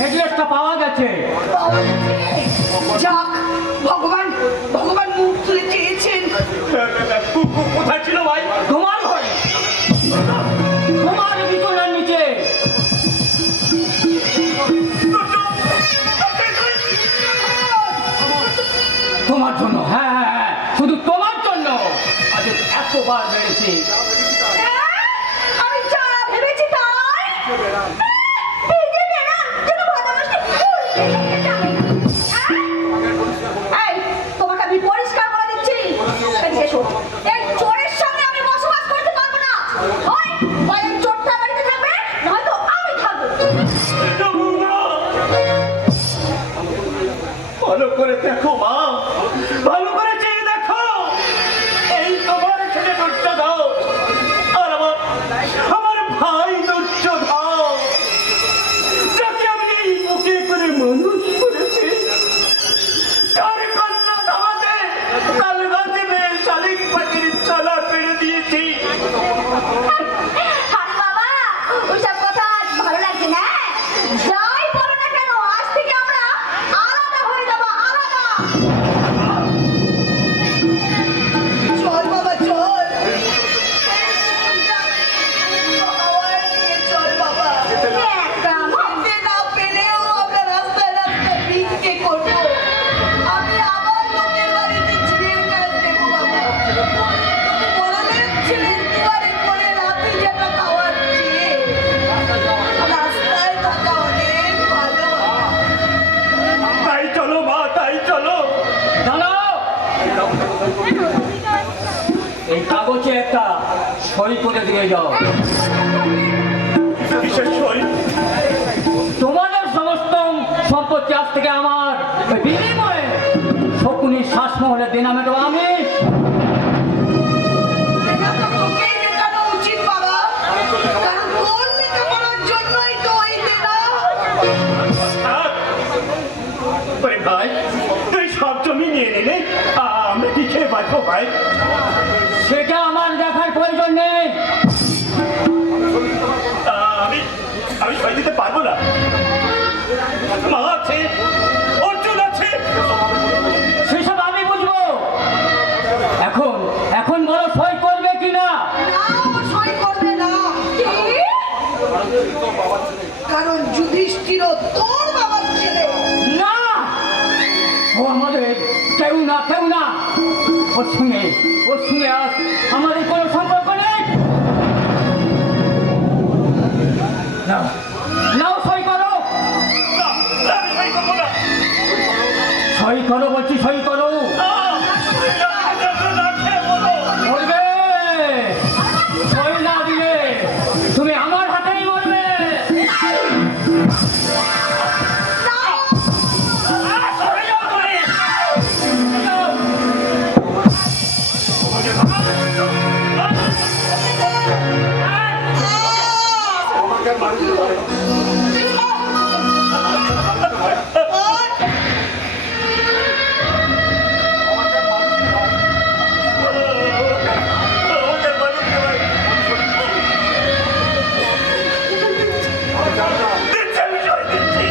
নেকলেসটা পাওয়া গেছে। যাক, ভগবান ভগবান মুখ তুলে চেয়েছেন। কোথায় ছিল ভাই? তোমার ঘরে, তোমার বিছানার নিচে। তোমার জন্য, হ্যাঁ হ্যাঁ হ্যাঁ, শুধু তোমার জন্য আজ এতবার বেড়েছি। আমি যা ভেবেছি তাই। তোমাকে আমি পরিষ্কার করে দিচ্ছি, এই চোরের সঙ্গে আমি বসবাস করতে পারবো না। হয় বলেন চোরটা বাড়িতে থাকবে, নয়তো আমি থাকবো। ভালো করে দেখো মা, ভালো করে চেয়ে দেখো। এই তোমার ছেলে দুর্যোধন আর আমার ভাই দুর্যোধন, যাকে আমি এই বুকে করে মানুষ করেছি, তার কন্যা ধামাতে কাল রাতে শালিক পাখির চালা পেড়ে দিয়েছি। আরে বাবা, ওসব কথা আজ ভালো লাগছে না। যাই বলো না কেন, আজ থেকে আমরা আলাদা হয়ে যাবো, আলাদা। চল বাবা চল, চল বাবা। একা ভাবতে না পেলেও আমরা রাস্তায় রাস্তায় ভিক্ষে করবো। আমি আবার লোকের বাড়িতে ঝিয়ের কাজ দেবো বাবা। বড়লোক ছেলের দুয়ারে পড়ে রাতে যেটা খাওয়াচ্ছি, রাস্তায় থাকা অনেক ভালো বাবা। তাই চলো মা, তাই চলো। দাঁড়াও, এই কাগজে একটা সই করে দিয়ে যাও। কিসের সই? তোমাদের সমস্ত সম্পত্তি আজ থেকে আমার, বিনিময়ে শকুনির শ্বাসমহলে দিনামে দেবো আমি। এটা তো তোকেই লেখানো উচিত বাবা, কারণ তোর লেখাপড়ার জন্যই তো এই দেনা। ওরে ভাই, তুই সব জমি নিয়ে নিলে আমরা কি খেয়ে বাঁচবো ভাই? সেটা আমার দেখার প্রয়োজন নেই। আমি আমি সই দিতে পারবো না। মা আছে, অর্জুন আছে। সেসব আমি বুঝবো। এখন এখন বড় সই করবে কিনা? না, ও সই করবে না। কি? কারণ যুধিষ্ঠির তোর বাবার ছেলে। না, ও আমাদের কেউ না, কেউ না। ওর সঙ্গে আজ আমাদের কোনো সম্পর্ক নেই। নাও, নাও সই করো। না, আমি সই করবো না। সই করো বলছি, সই করো। না খেয়ে বলো। বলবে, সই না দিলে তুমি আমার হাতেই বলবে। সরে যাও তুমি। আমাকে মানুষ ভাই। দিচ্ছি, আমি সই দিচ্ছি।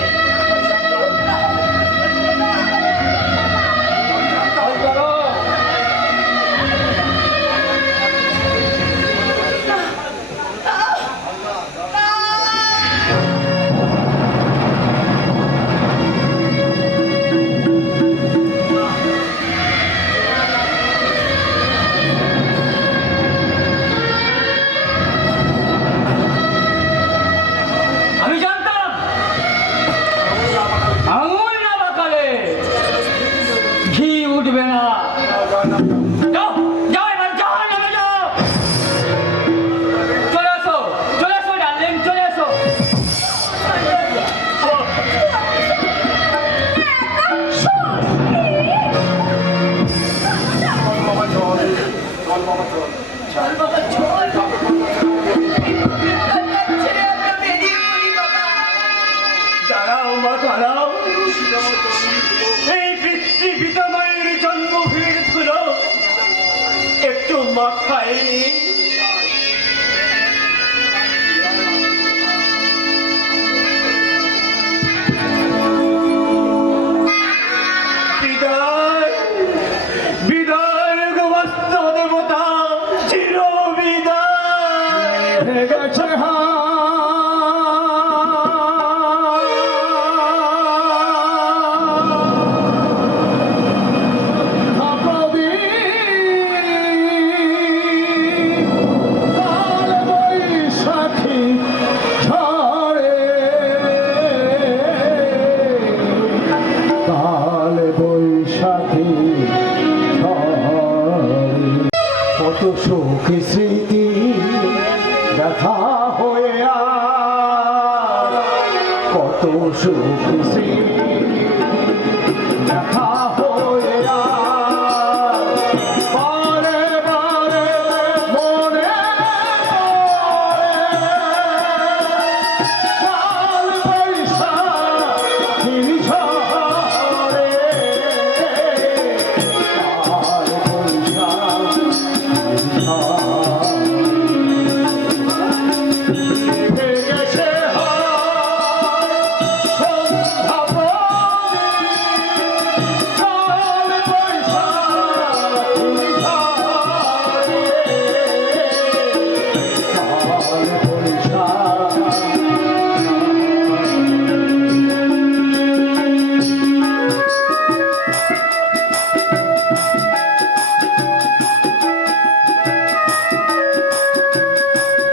সই করো। আমি জানতাম আঙুল না বাঁকালে ঘি উঠবে না। যাও, যাও, এবার যাও, নেমে যাও। চলে এসো, চলে এসো ডার্লিং, চলে এসো। চল বাবা চল, ছেড়ে আমরা বেরিয়ে পড়ি বাবা। দাঁড়াও মা, দাঁড়াও। এই পিতা মায়ের জন্মভূমির ধুলো একটু মাথায় নিয়ে ভেগেছে বৈশাখী ঝড়ে কাল বৈশাখী কত সুখ স্মৃতি ব্যথা হয়ে আজ, কত সুখ স্মৃতি ব্যথা হয়ে আজ, বারে বারে মনে পড়ে কাল বৈশাখী ঝড়ে, কাল বৈশাখী ভেগেছে কাল বৈশাখী কাল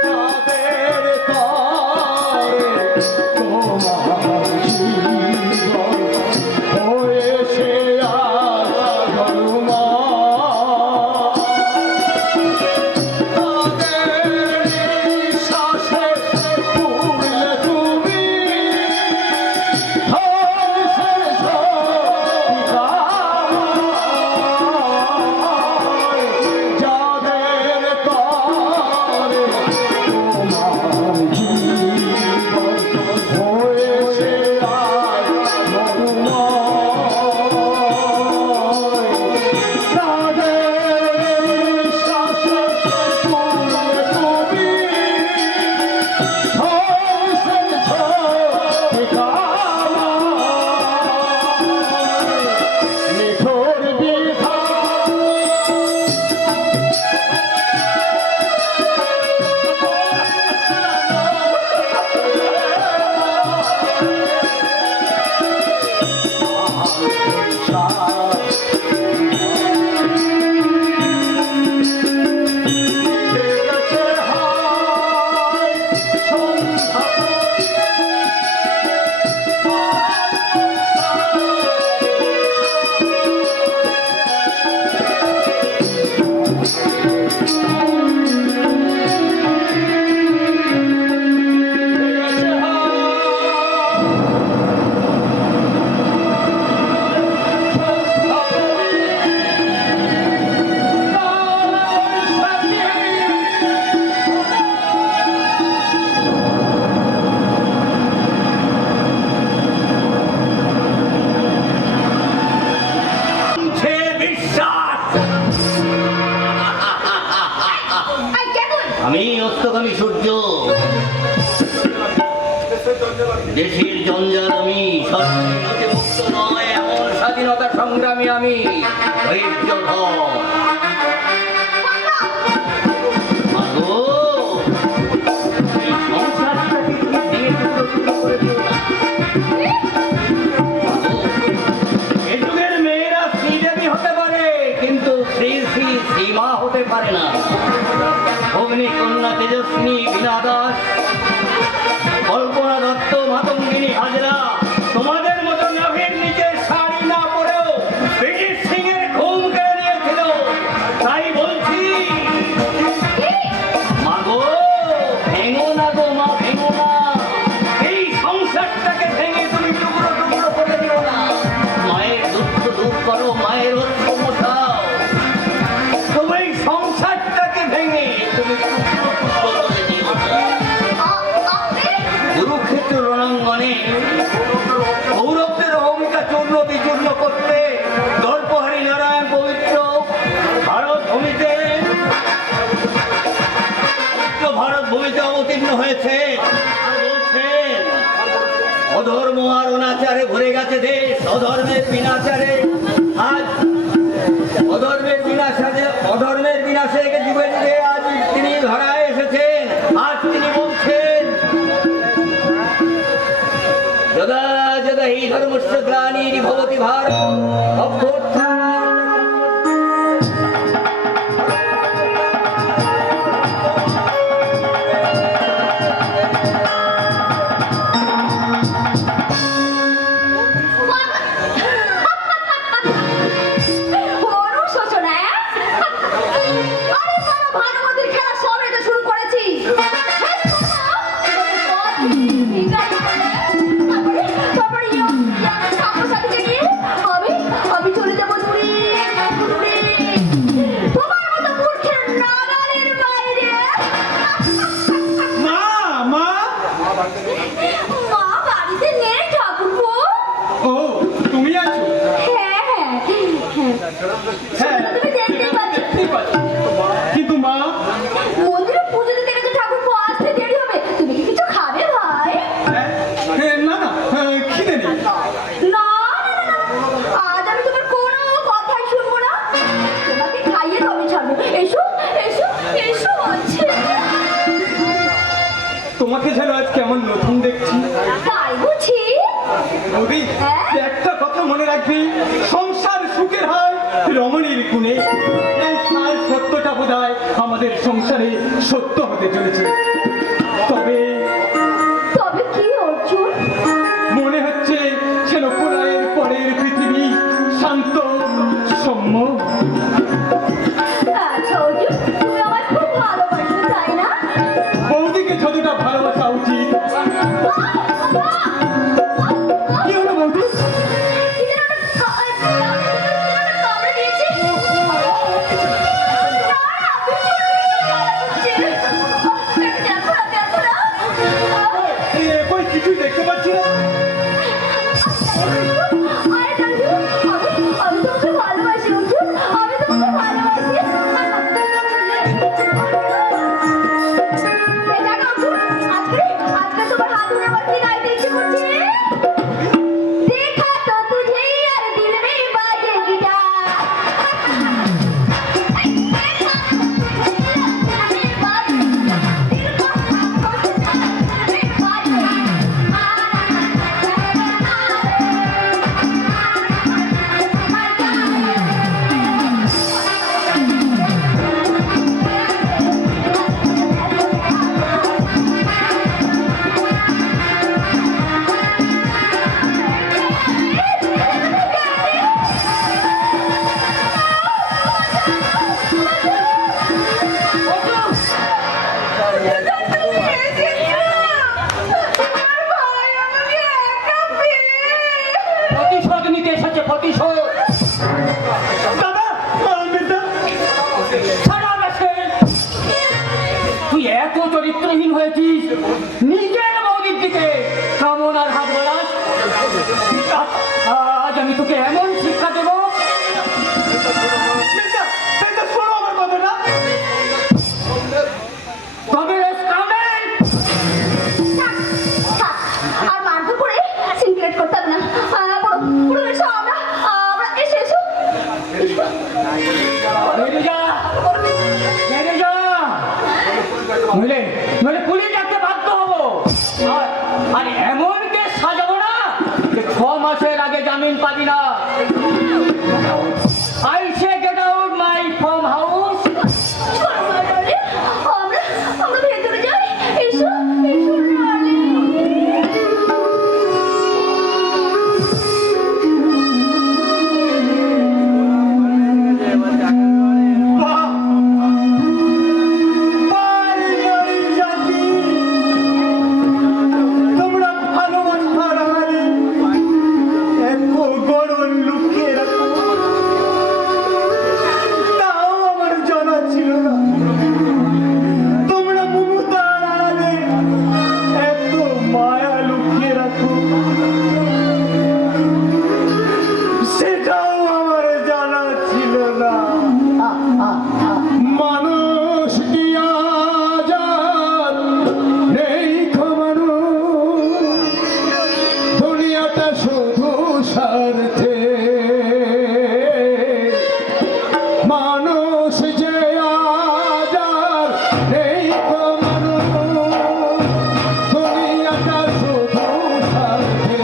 তাদের তরে তোমার জীবন হয়েছে আজ ধর্মময়। তাদের নিঃশ্বাসে পুরলে তুমি ধ্বংসের ঝটিকায়, যাদের তরে তোমার জীবন হয়েছে আজ মধুময়। তাদের নিঃশ্বাসে পুরলে তুমি ধ্বংসের ঝটিকায়, নিঠুর বিধান সে বিশ্বাস আই কেমন আমি অস্তগামী সূর্য, দেশের জঞ্জাল আমি, সরকারি নথিভুক্ত নয় এমন স্বাধীনতা সংগ্রামী আমি, ধৈর্যধর। মাগো, এই সংসারটাকে তুমি ভেঙে টুকরো টুকরো করে দিও না। মাগো, এ যুগের মেয়েরা শ্রীদেবী হতে পারে, কিন্তু শ্রী শ্রী শ্রীমা হতে পারে না। অগ্নিকন্যা তেজস্বিনী বীণা দাস, কল্পনা দত্ত, মাতঙ্গিনী হাজরা, তোমাদের মতো নাভির নিচে শাড়ি না পরেও ব্রিটিশ সিংহের ঘুম কেড়ে নিয়েছিল। তাই বলছি, মাগো ভেঙো না গো মা, ভেঙো না। এই সংসারটাকে ভেঙে তুমি টুকরো টুকরো করে দিও না। মায়ের দুঃখ দূর করো, মায়ের ঐক্য মোটাও। তুমি এই সংসারটাকে ভেঙে তুমি টুকরো টুকরো করে দিও না। কুরুক্ষেত্র রণাঙ্গনে কৌরবদের ভূমিকা চূর্ণ বিচূর্ণ করতে দর্পহারী নারায়ণ পবিত্র ভারত ভূমিতে অবতীর্ণ হয়েছে। বলছেন, অধর্ম আর অনাচারে ভরে গেছে দেশ, অধর্মের বিনাচারে আজ অধর্মের বিনাশে যুগে যুগে আজ তিনি ধরায় এসেছেন। আজ পরিবার অভ্যর্থনা অনুশোচনা, আরে বাবা, ভানুমতির খেলা সবে তো শুরু করেছি। তারপরে সাথে নিয়ে আমি চলে যাবো দূরে দূরে, তোমার মতো মূর্খের নাগালের বাইরে। মা মা মা বাড়িতে নেই ঠাকুরপো। ও তুমি আছো? হ্যাঁ হ্যাঁ হ্যাঁ তুমি দেখতেই পাচ্ছ। ঠিক আছে, কিন্তু মা মন্দিরে পুজো দিতে গেছে ঠাকুরপো, আসতে দেরি হবে। তুমি কি কিছু খাবে ভাই? না না খিদে নেই। না না না, আজ আমি তোমার কোনো কথাই শুনবো না। তোমাকে খাইয়ে তবে ছাড়বো। এসো এসো এসো আছে। তোমাকে যেন আজ কেমন নতুন দেখছি। তাই বুঝি? বৌদি, হ্যাঁ? একটা কথা মনে রাখবি, সংসার সুখের হয় রমণীর গুণে। এই সার সত্যটা বোধহয় আমাদের সংসারে সত্য হতে চলেছে। তবে তবে কি অর্জুন? মনে হচ্ছে যেন প্রলয়ের পরের পৃথিবী শান্ত সৌম্য। আচ্ছা অর্জুন, তুমি আমায় খুব ভালোবাসো তাই না? বৌদিকে যতটা ভালোবাসা উচিত। কি হলো বৌদি? কি যেন একটা কামড়ে দিয়েছে। না, না, ভীষণ জ্বালা করছে। দেখো না, দেখো না। কই কিছুই দেখতে পাচ্ছি না। আরে দাদু, আমি তোমাকে ভালোবাসি অর্জুন, আমি তোমাকে ভালোবাসি। এই দেখো অর্জুন, আজকে তোমার হাত ধরে আমার কি গাইতে ইচ্ছে করছে। देखा तो तुझे यार दिल में बाजे गिटार, देखा तो तुझे यार दिल में बाजे गिटार, दिल को दिल में बाजे প্রতিশোধ নিতে এসেছে, প্রতিশোধ। দাদা মির্জা, সারা রাসেল, তুই এত চরিত্রহীন হয়েছিস, নিজের বৌদির দিকে কামনার হাত বাড়াস। আজ আমি তোকে এমন শিক্ষা দেবো। মির্জা, মির্জা, শোনো আমার কথাটা। তবে স্কাউন্ডেল, আর মারধর করে সিনক্রেট করতে হবে না। পুরো এসো, আমরা এসে এসো। বেরিয়ে যা, বেরিয়ে যা, নইলে নইলে পুলিশ ডাকতে বাধ্য হবো। আর এমন কেস সাজাবো না যে 6 মাসের আগে জামিন পাবি না। I say get out my farm house. আমরা ভেতরে যাই। এসো এসো বাহ! বাড়ি বাড়ি জাতি, তোমরা ভালোবাসার আড়ালে এত গরম লুকিয়ে রাখো, তাও আমার জানা ছিল না। তোমরা মমতার আড়ালে এত মায়া লুকিয়ে রাখো, সেটাও আমার জানা ছিল না। মানুষ কি আজাদ নেই মানুষ, দুনিয়াটা শুধু স্বার্থে। মানুষ যে আজাদ নেই মানুষ, দুনিয়াটা শুধু স্বার্থে।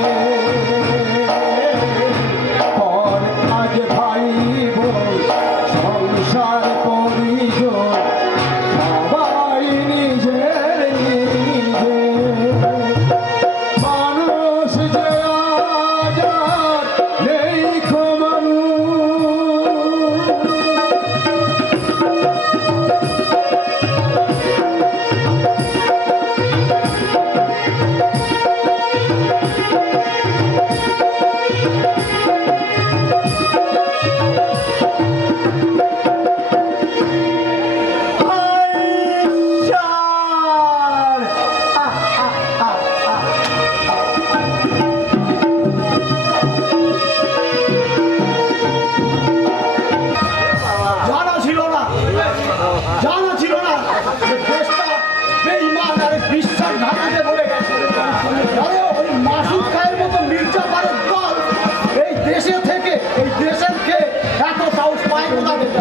কোথা থেকে?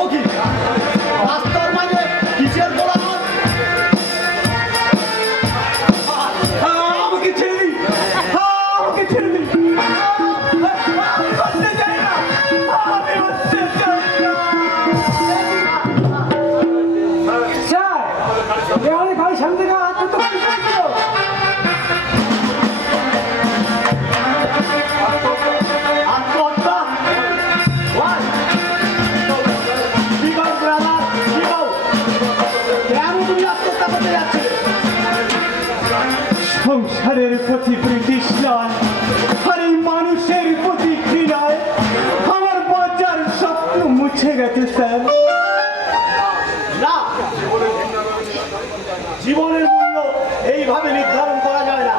ও কি রাস্তার মাঝে কিসের কোলাহল? আমাকে ছেড়ে দিন, আমাকে ছেড়ে দিন। আমি বাঁচতে চাই না, আমি বাঁচতে চাই না। স্যার এখানে ভাই সামনে থেকে আত্মহত্যা করেছিল। আত্মহত্যা? What? কি বল brother? কি বল? কেন তুমি আত্মহত্যা করতে যাচ্ছিলে? সংসারের প্রতি তৃষ্ণায় আর এই মানুষের প্রতি ঘৃণায় আমার বাঁচার স্বপ্ন মুছে গেছে স্যার। না, জীবনের মূল্য এইভাবে নির্ধারণ করা যায় না।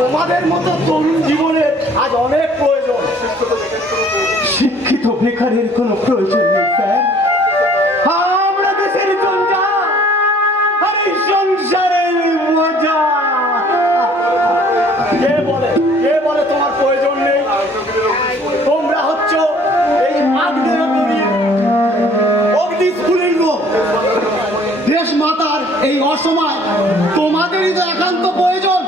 তোমাদের মতো তরুণ জীবনের আজ অনেক প্রয়োজন। শিক্ষিত বেকারের কোনো প্রয়োজন নেই স্যার। আমরা দেশের জঞ্জা আর এই সংসারের মজা। কে বলে তোমার প্রয়োজন নেই? তোমরা হচ্ছ এই আগ্নেয়গিরির অগ্নিস্ফুলিঙ্গ। দেশ মাতার এই অসময় তোমাদেরই তো একান্ত প্রয়োজন।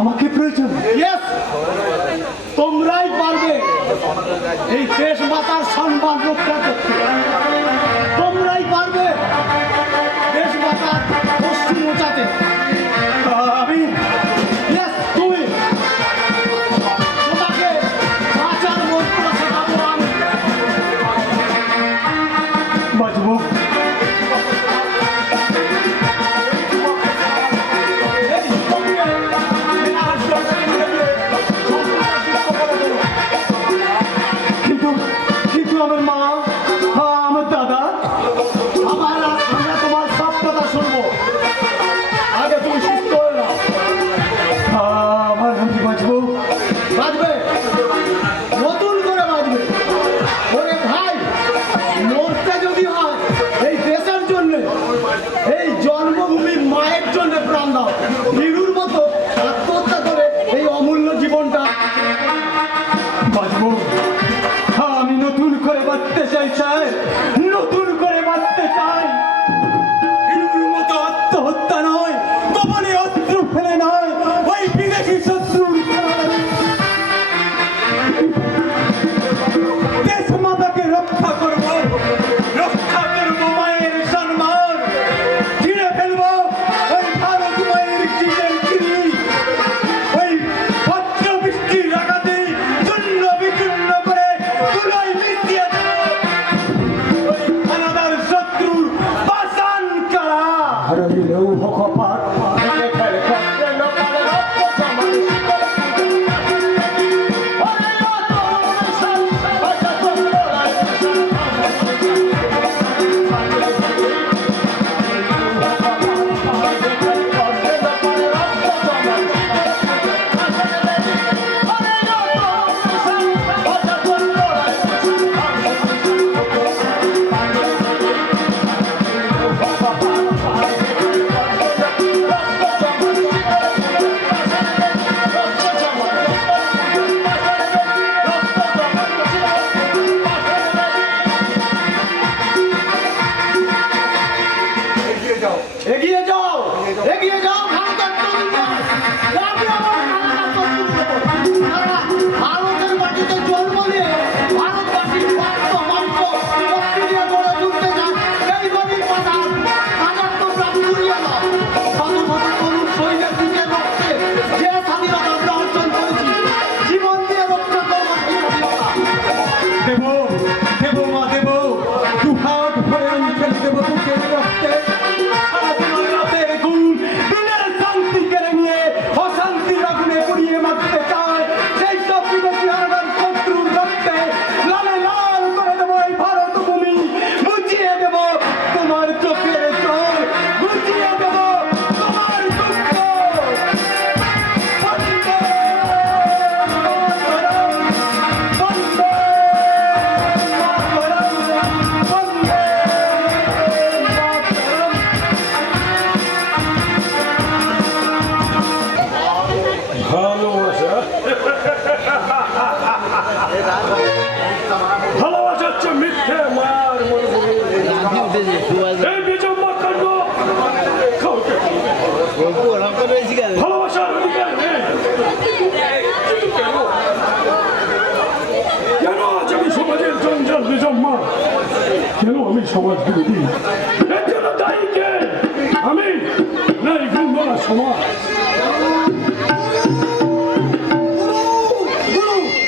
আমাকে প্রয়োজন? ইয়েস, তোমরাই পারবে এই দেশ মাতার সম্মান রক্ষা করতে। তোমরাই পারবে দেশ মাতার পশ্চিম মোচাতে। আমি? ইয়েস, তুমি। তোমাকে বাঁচার মন্ত্র শেখাবো আমি। বাঁচবো? কিন্তু আমার মা, আমার দাদা, আমরা তোমার সব কথা শুনবো। আগে তুমি সুস্থ হয়ে নাও। আমার আমি বাঁচবো? বাঁচবে, নতুন করে বাঁচবে। ওরে ভাই, মরতে যদি হয় এই দেশের জন্য, এই জন্মভূমি মায়ের জন্য প্রাণ দাও। হিরুর মতো আত্মহত্যা করে এই অমূল্য জীবনটা বাঁচবো। আমি নতুন করে বাঁচতে চাই স্যার, নতুন করে বাঁচতে চাই। হিরুর মতো আত্মহত্যা নয়, কপালে অস্ত্র ফেলে নয়, ওই বিদেশি শত্রুর দেশ মাতাকে রক্ষা করবো, রক্ষা করবো মায়ের সম্মান, ছিঁড়ে ফেলবো ওই ভারত মায়ের চিজের চিনি, ওই ভদ্র বৃষ্টির আঘাতে চূর্ণ বিচূর্ণ করে তুলোয় মিশিয়ে দেবো। কেন আমি সমাজ বিরোধী? এর জন্য দায়ী কে? আমি না এই গুণবলা সমাজ?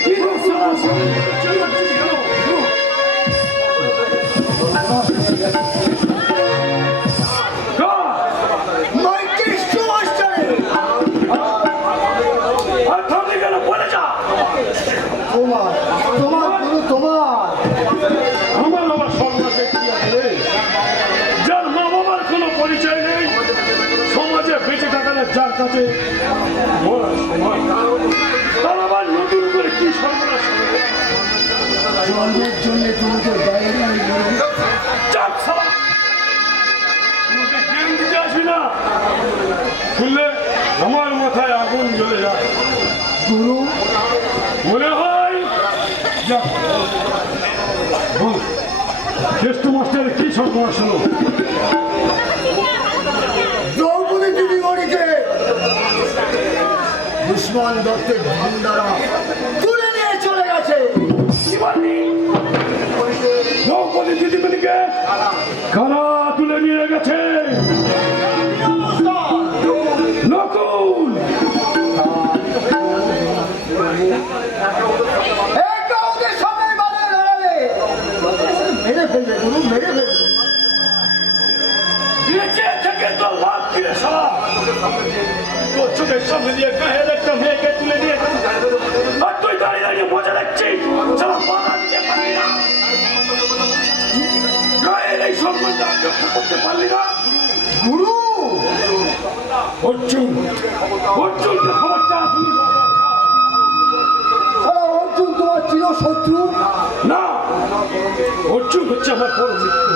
কি করছো? আর থামলি কেন? বলে যা। তোমার তোমার গুরু তোমার। আমার বাবা সমাজে কি আছে? যার মা বাবার কোনো পরিচয় নেই, সমাজে বেঁচে থাকা না যার কাছে বলা সমাজ, তার আবার নতুন করে কি সর্বনাশ করবে? জন্মের জন্য তুমি তো বাইরে চাপ ছাড়া আমাকে জ্ঞান দিতে আসবি না। শুনলে আমার মাথায় আগুন জ্বলে যায়। গুরু। মনে হয় যাক, বল, জ্যেষ্ঠ মাস্টারের কি সর্বনাশ হলো? দ্রৌপদী দিদিমণিকে দুশ্মন দত্তের গুন্ডারা তুলে নিয়ে চলে গেছে। কি বললি? দ্রৌপদী দিদিমণিকে কারা তুলে নিয়ে গেছে? নকুল। একটা ওদের সামনে বাধা দাঁড়ালে মেরে ফেলবে গুরু, মেরে ফেলবে। বেঁচে থেকে তো লাভ কি রে শালা? তোর চোখের সামনে দিয়ে গায়ের একটা মেয়েকে তুলে নিয়ে আর তুই দাঁড়িয়ে দাঁড়িয়ে মজা দেখছিস? শালা বাধা দিতে পারলি না? গায়ের এই সম্মানটা রক্ষা করতে পারলি না? গুরু অর্জুন, অর্জুনকে খবরটা তুমি দাও। সারা অর্জুন তোমার চিরশত্রু। না, অর্জুন হচ্ছে আমার বড় মিত্র।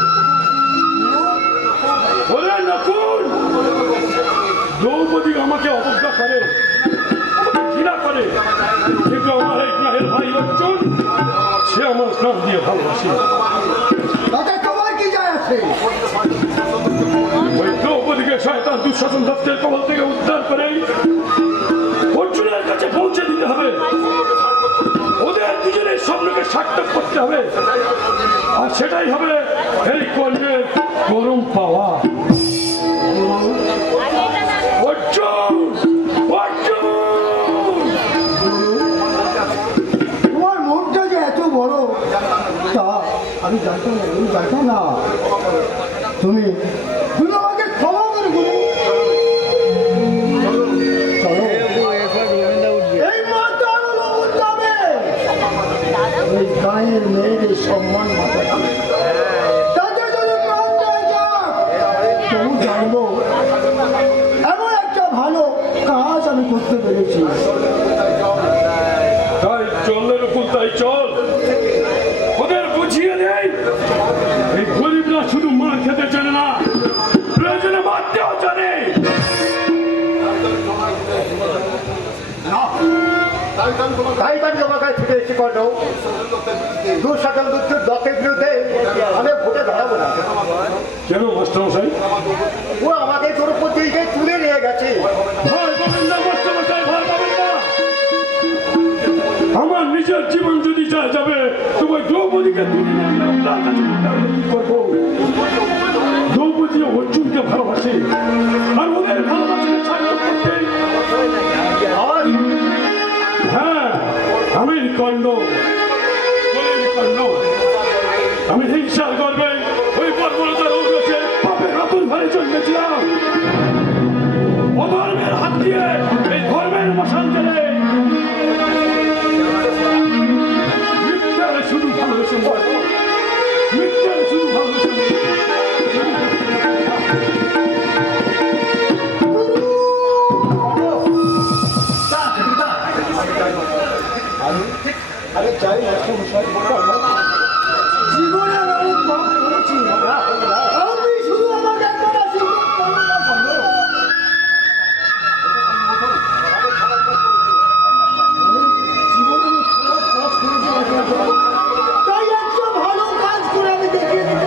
ওরে নকুল, দ্রৌপদী আমাকে অবজ্ঞা করে, আমাকে ঘৃণা করে, কিন্তু আমার এই গ্রাহের ভাই অর্জুন, সে আমার প্রাণ দিয়ে ভালোবাসে। তাতে তোমার কি যায় আসে? ওই দ্রৌপদীকে শয়তান দুঃশাসন দত্তের কবল থেকে উদ্ধার করে অর্জুনের কাছে পৌঁছে দিতে হবে। ওদের দুজনের স্বপ্নকে সার্থক করতে হবে, আর সেটাই হবে এই কর্মের পরম পাওয়া। অর্জুন, অর্জুন! তোমার মনটা যে এত বড় তা আমি জানতাম না, আমি জানতাম না। তুমি তুমি আমাকে ক্ষমা করে গুরু। চলো, এই মাথা হলো উঠবে ওই গায়ের মেয়েদের সম্মান মাথা তাতে যদি প্রাণ যায় যাক, তবু জানবো এমন একটা ভালো কাজ আমি করতে পেরেছি। তাই চললে নকুল, তাই চল, ওদের বুঝিয়ে নেই এই গরিবরা শুধু মার খেতে জানে না, প্রয়োজনে মারতেও জানে। তাই আমি তোমার কাছে ছুটে এসেছি কর্ণ। দূর সকল দত্তের বিরুদ্ধে আমি ভোটে দাঁড়াবো না। কেন মাস্টারমশাই? ও আমাদের দ্রৌপদীকে তুলে নিয়ে গেছে। ভয় পাবেন না মাস্টারমশাই, ভয় পাবেন না। আমার নিজের জীবন যদি যা যাবে, তবে দ্রৌপদীকে তুলে নিয়ে আমি আপনার কাছে কি করবো? দ্রৌপদী অর্জুনকে ভালোবাসে, আর ওদের ভালোবাসাকে সার্থক করতে হ্যাঁ, আমি কর্ণ, আমি হিংসার গর্বে ওই বর্বরতার উঠেছে পাপের হাতুর ঘরে জন্মেছিলাম। অধর্মের হাত দিয়ে এই ধর্মের মশাল জেলে মিথ্যারে শুধু ভালোবেসে মরবো, মিথ্যারে শুধু ভালোবেসে আমি চাই জীবনে অনেক পাপ করেছি, আপনি শুধু আমাকে একবার আশীর্বাদ করুন না বলো। জীবনে আমি খারাপ কাজ করেছি, তাই একটা ভালো কাজ করে আমি দেখিয়ে দিতে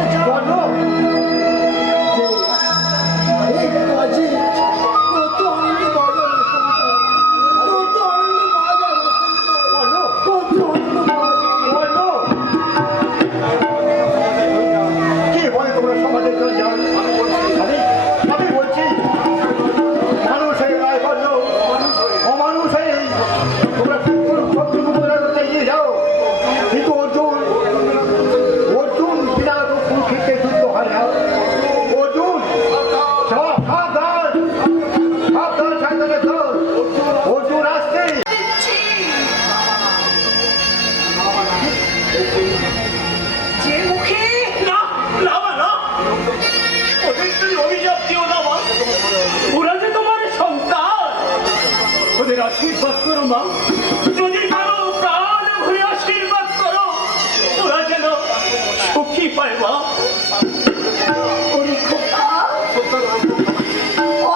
মা, যদি কারো প্রাণ ভরে আশীর্বাদ করো, ওরা যেন সুখী পায় মা। ওরে খোকা,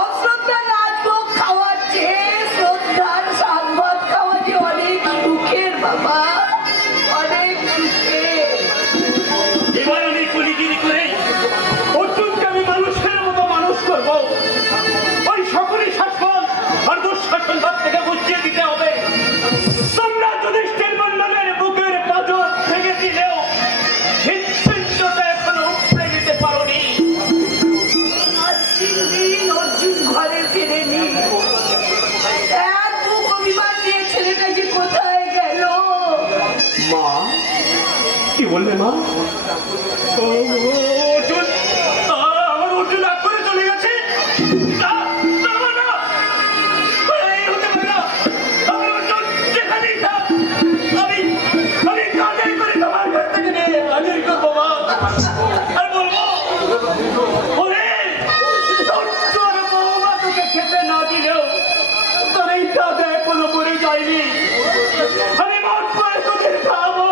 অশ্রদ্ধা নাচভোগ খাওয়ার চেয়ে শ্রদ্ধার সাংবাদ খাওয়া যে অনেক সুখের বাবা, অনেক সুখের। এবার আমি কুলিগিরি করে অর্জুনকে আমি মানুষের মতো মানুষ করবো। ওই সকলই শাসন আর দুঃশাসন ভাব থেকে বুঝিয়ে দিতে হবে। তোমরা যুধিষ্ঠির মণ্ডলের বুকের পাঁজর ভেঙে দিলেও হৃৎপিণ্ডটা এখনো উপড়ে দিতে পারোনি। আজ 3 দিন অর্জুন ঘরে ফেরেনি। এক বুক অভিমান নিয়ে ছেলেটা যে কোথায় গেল? মা, কি বললে মা? ও অর্জুন, আমার অর্জুন রাগ করে চলে গেছে। না, না, না, না। এই হতে পারে না। আমার অর্জুন যেখানেই থাক, আমি কাঁধে করে তোমার কাছ থেকে নিয়ে হাজির করবো মা। আর বলবো, ওরে, তোর বৌমা তোকে খেতে না দিলেও তোর এই কাঁধে এখনো পড়ে যায়নি। আমি মন করে তোদের খাবো,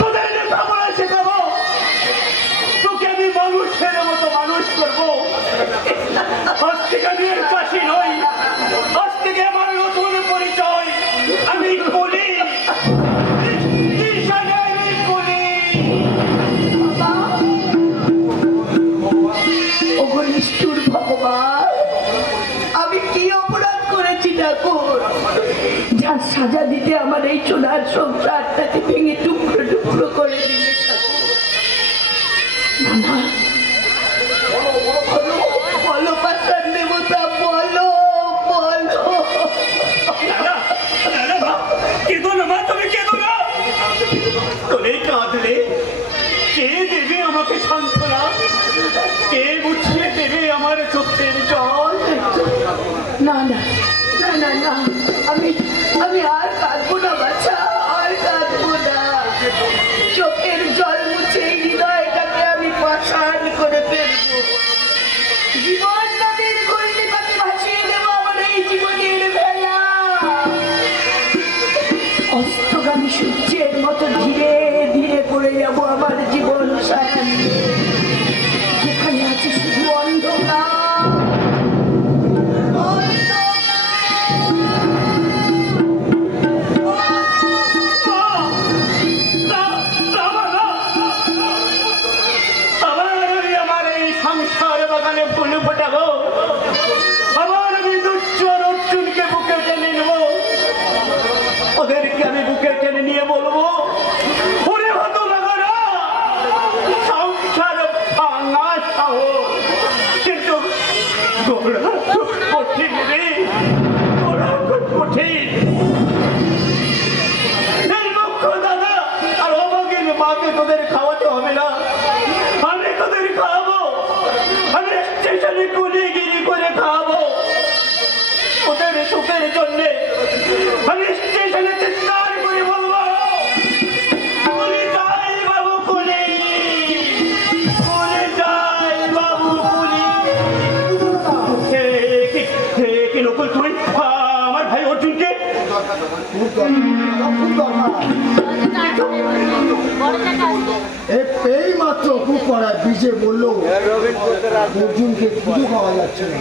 তোদের লেখাপড়া শেখাবো, তোকে আমি মানুষের মতো মানুষ করবো। আজ থেকে আমি আর চাষি নই, আজ থেকে আমার নতুন পরিচয়। আমি কুলি, ঈশানে আমি কুলি। ওগো নিষ্ঠুর ভগবান, আমি কি অপরাধ করেছি ঠাকুর? যার সাজা দিতে আমার এই সোনার সংসারটাকে ভেঙে টুকরো টুকরো করে দিলে ঠাকুর। না না, বলো, বলো পাতার দেবতা, বলো, বলো। না, না, না, মা, কেঁদো না মা, তুমি কেঁদো না। তোরে কাঁদলে কে দেবে আমাকে সান্ত্বনা? কে মুছিয়ে দেবে আমার চোখের জল? না না না না না, আমি আর কাঁদবো না বাছা, আর কাঁদবো না। চোখের জল মুছে এই হৃদয়টাকে আমি পাষাণ করে ফেলবো। জীবন নদীর ঘূর্ণিপাকে ভাসিয়ে দেবো আমার এই জীবনের ভেলা। অস্তগামী সূর্যের মতো ধীরে ধীরে পড়ে যাবো আমার জীবন সায়ান, যেখানে আছে শুধু অন্ধকার। আমার এই সংসার বাগানে ফুল ফোটাবো, আবার আমি দুর্জয় অর্জুনকে বুকে টেনে নেবো। ওদেরকে আমি বুকে টেনে নিয়ে বলবো, ওরে হতো লাগারা, সংসার ভাঙা সহ, কিন্তু গোড়া খুব কঠিন রে, গোড়া খুব কঠিন। এই মুখ্য দাদা আর অভাগীর মাকে তোদের খাওয়াতে হবে না, আমি তোদের খাওয়াবো। আমি স্টেশনে কুলিগিরি করে খাওয়াবো। ওদের সুখের জন্যে আমি স্টেশনে চিৎকার করে বলবো, কুলি যাই বাবু কুলি, কুলি যাই বাবু কুলি। কি নকুল, তুই আমার ভাই অর্জুনকে খুব দরকার। এই মাত্র খুব পড়ায় বিজে বললো অর্জুনকে পুজো পাওয়া যাচ্ছে না।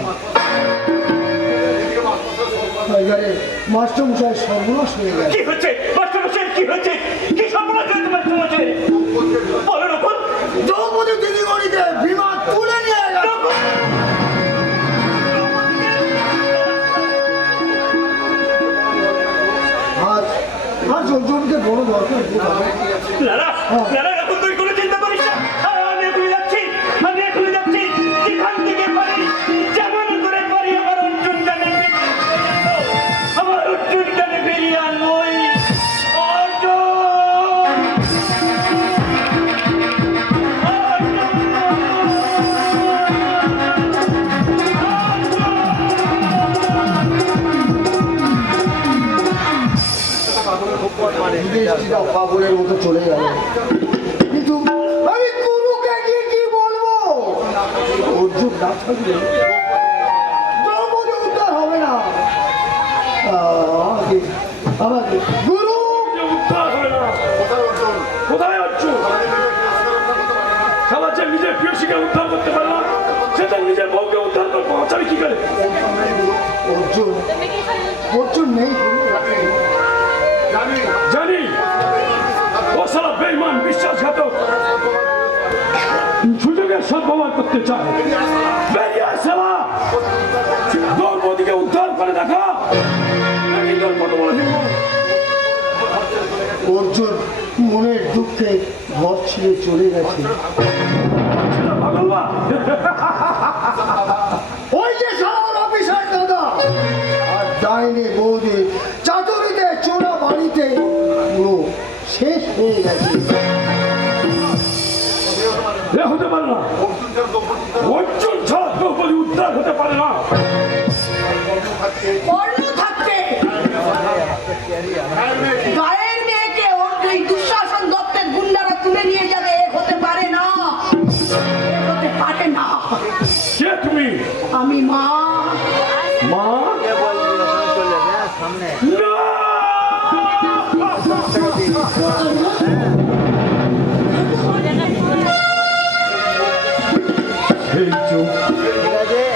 এবারে মাস্টারমশাই সর্বনাশ হয়ে গেছে। কি হচ্ছে মাস্টারমশাই, কি হচ্ছে? কি সর্বনাশ হয়েছে মাস্টারমশাই? বলো নকুল। দ্রৌপদী দিদিমণিকে বিমান তুলে নিয়ে গেল। আজ অর্জুনকে বড় দরকার। লালা, লালা, এখন তুই কোনো চিন্তা করিস না। আমি এখনই যাচ্ছি, আমি এখনই যাচ্ছি। যেখান থেকে পারি, যেমন করে পারি আমার অর্জুনকে আমি ফিরিয়ে আনবো। আমার অর্জুনকে আমি ফিরিয়ে আনবোই। অর্জুন! পাগলের মতো চলে গেল, কিন্তু আমি গুরুকে গিয়ে কি বলবো? অর্জুন না থাকলে দ্রৌপদী উদ্ধার হবে না। আমাকে গুরু যে উদ্ধার হবে না। কোথায় অর্জুন? সবার যে নিজের প্রিয়সীকে উদ্ধার করতে পারে না, সেটা নিজের বউকে উদ্ধার করে পৌঁছাবে কি করে? অর্জুন অর্জুন নেই জানি ও সারা বেঈমান বিশ্বাসঘাতক, সুযোগের সদ্ব্যবহার করতে চায়। বেরিয়ে আয় শালা, দ্রৌপদীকে উদ্ধার করে দেখা, নাকি তোর কত বড় হিম্মত? অর্জুন মনের দুঃখে ঘর ছেড়ে চলে গেছে। ভগবান, ওই যে সারা অফিসার দাদা আর ডাইনি বৌদি চাতুরিতে চোরা বাড়িতে পুরো শেষ হয়ে গেছে। এ হতে পারে না, অর্জুন ছাড়া দ্রৌপদী উদ্ধার হতে পারে না। কর্ণ থাকতে গায়ের মেয়েকে ওই দুঃশাসন দত্তের গুন্ডারা তুলে নিয়ে যাবে, এ হতে পারে না, এ হতে পারে না। কে তুমি? আমি মা। মা? সেই চোখ,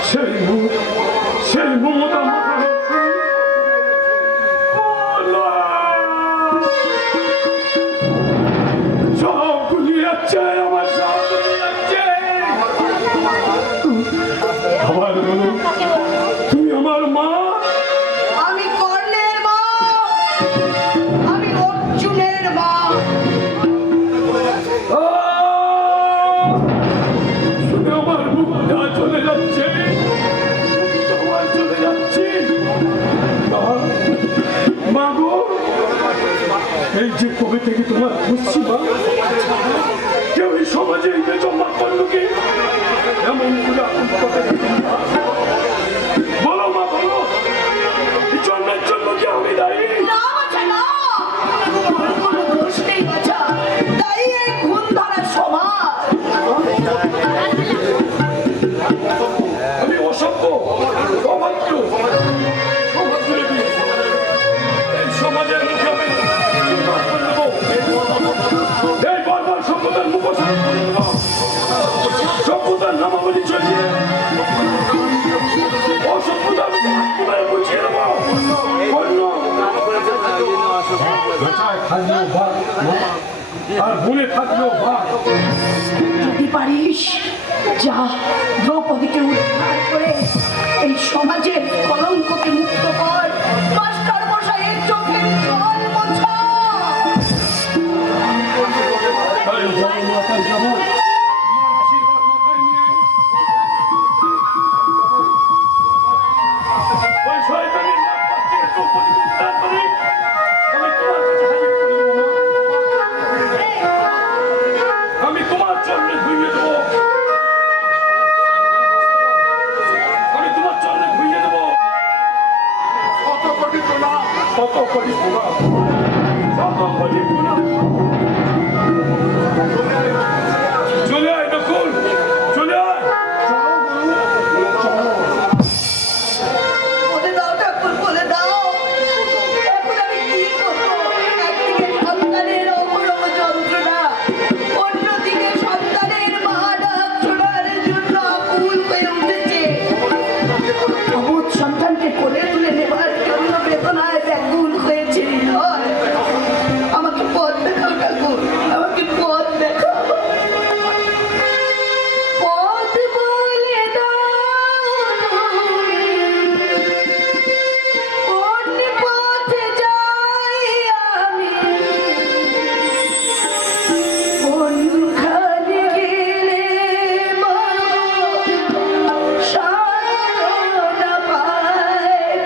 সেই মুখ, সেই মমতা মাথায় সব গুলিয়ে যাচ্ছে, আমার সব গুলিয়ে যাচ্ছে। আবার বলো, তুমি আমার মা? আমি কর্ণের মা, আমি অর্জুনের মা। শুনে আমার মুখটা চলে যাচ্ছে, তোমার চলে যাচ্ছি। মা গো, এই যে কবে থেকে তোমার খুঁজছি মা, কেউ এই সমাজে এই বেজম্মা কর্ণকে এমন করে আপন করে দিতে না। বলো মা, বলো, এই জন্মের জন্য কি আমি দায়ী? না বাছা, না, আমার কোনো দোষ নেই বাছা, তাই এই খুন ধরা সমাজ। আমি অসভ্য, অভদ্র, সমাজবিরোধী। এই সমাজের মুখে আমি চিৎকার করে দেবো। এই বর্বর সভ্যতার মুখোশ আমি খুলে দেবো। সভ্যতার নামাবলী চলিয়ে অসভ্যতার আত্মনায় বুঝিয়ে দেবো। অন্য বেচায় থাকলেও ভাগ, আর ভুলে থাকলেও ভাগ। যদি পারিস যা, দ্রৌপদীকে উদ্ধার করে এই সমাজের কলঙ্ককে মুক্ত কর, মাস্টার মশাইয়ের চোখের জল মোছা। তাই যাবো না, তাই যাবো। আশীর্বাদ মাথায় নিয়ে ওই শয়তানের নাম পাচ্ছি দ্রৌপদী উদ্ধার করে আমি তোমার কাছে হাজির করে দেবো মা। আমি তোমার চরণে ধুইয়ে দেবো, আমি তোমার চরণে ধুইয়ে দেবো। কত কোটি প্রণাম, কত কোটি প্রণাম, কত কোটি প্রণাম। চলে আয় নকুল, চলে আয়। বলে দাও ঠাকুর, বলে দাও, এখন আমি কি করবো? একদিকে সন্তানের অপরম যন্ত্রণা, অন্যদিকে সন্তানের মা ডাক শোনার জন্য আকুল হয়ে উঠেছে। অবুঝ সন্তানকে কোলে তুলে নেবার জন্য বেদনায় ব্যাকুল হয়েছে হৃদয়। আমাকে পথ দেখাও ঠাকুর, আমাকে পথ দেখাও। পথ বলে দাও তুমি, কোন পথে যাই আমি, কোনখানে গেলে মা সাধনা পায়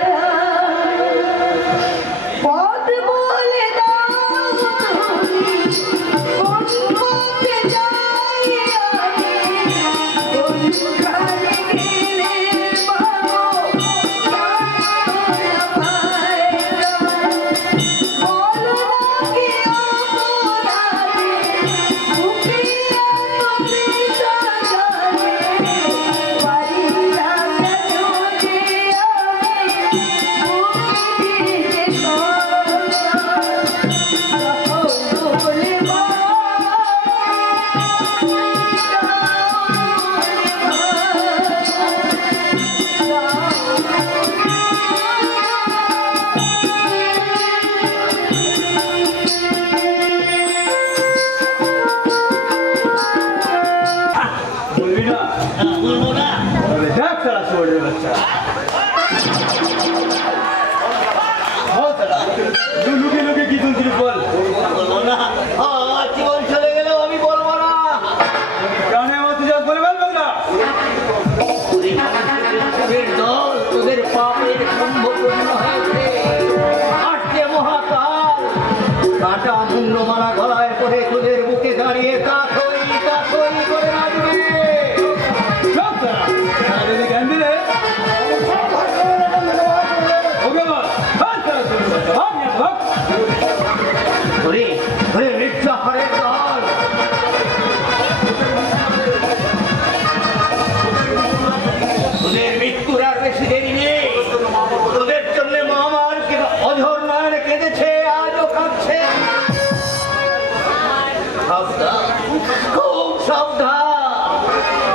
বলবো না দেখ তারা চোরের বাচ্চা লুকে লুকে কি তুলছিস বল বলবো না আমার জীবন চলে গেলেও আমি বলবো না প্রাণে আমার তুই বলে বলবো না তোদের দল তোদের পাপের সম্ভবপূর্ণ হয়েছে আজকে মহাকাল কাটা মুন্ডমালা গলায় পরে তোদের বুকে দাঁড়িয়ে কাকই করে নাচবে সব তারা যদি জ্ঞান দিলে ওকে বল ভাগ তারা চোরের বাচ্চা ভাগ না ভাগ ধরে ধরে মির্জাফরের দল তোদের মৃত্যুর আর বেশি দেরি নেই তোদের জন্য মামার অঝর নয়ন কেঁদেছে আজও কাঁদছে সাবধান খুব সাবধান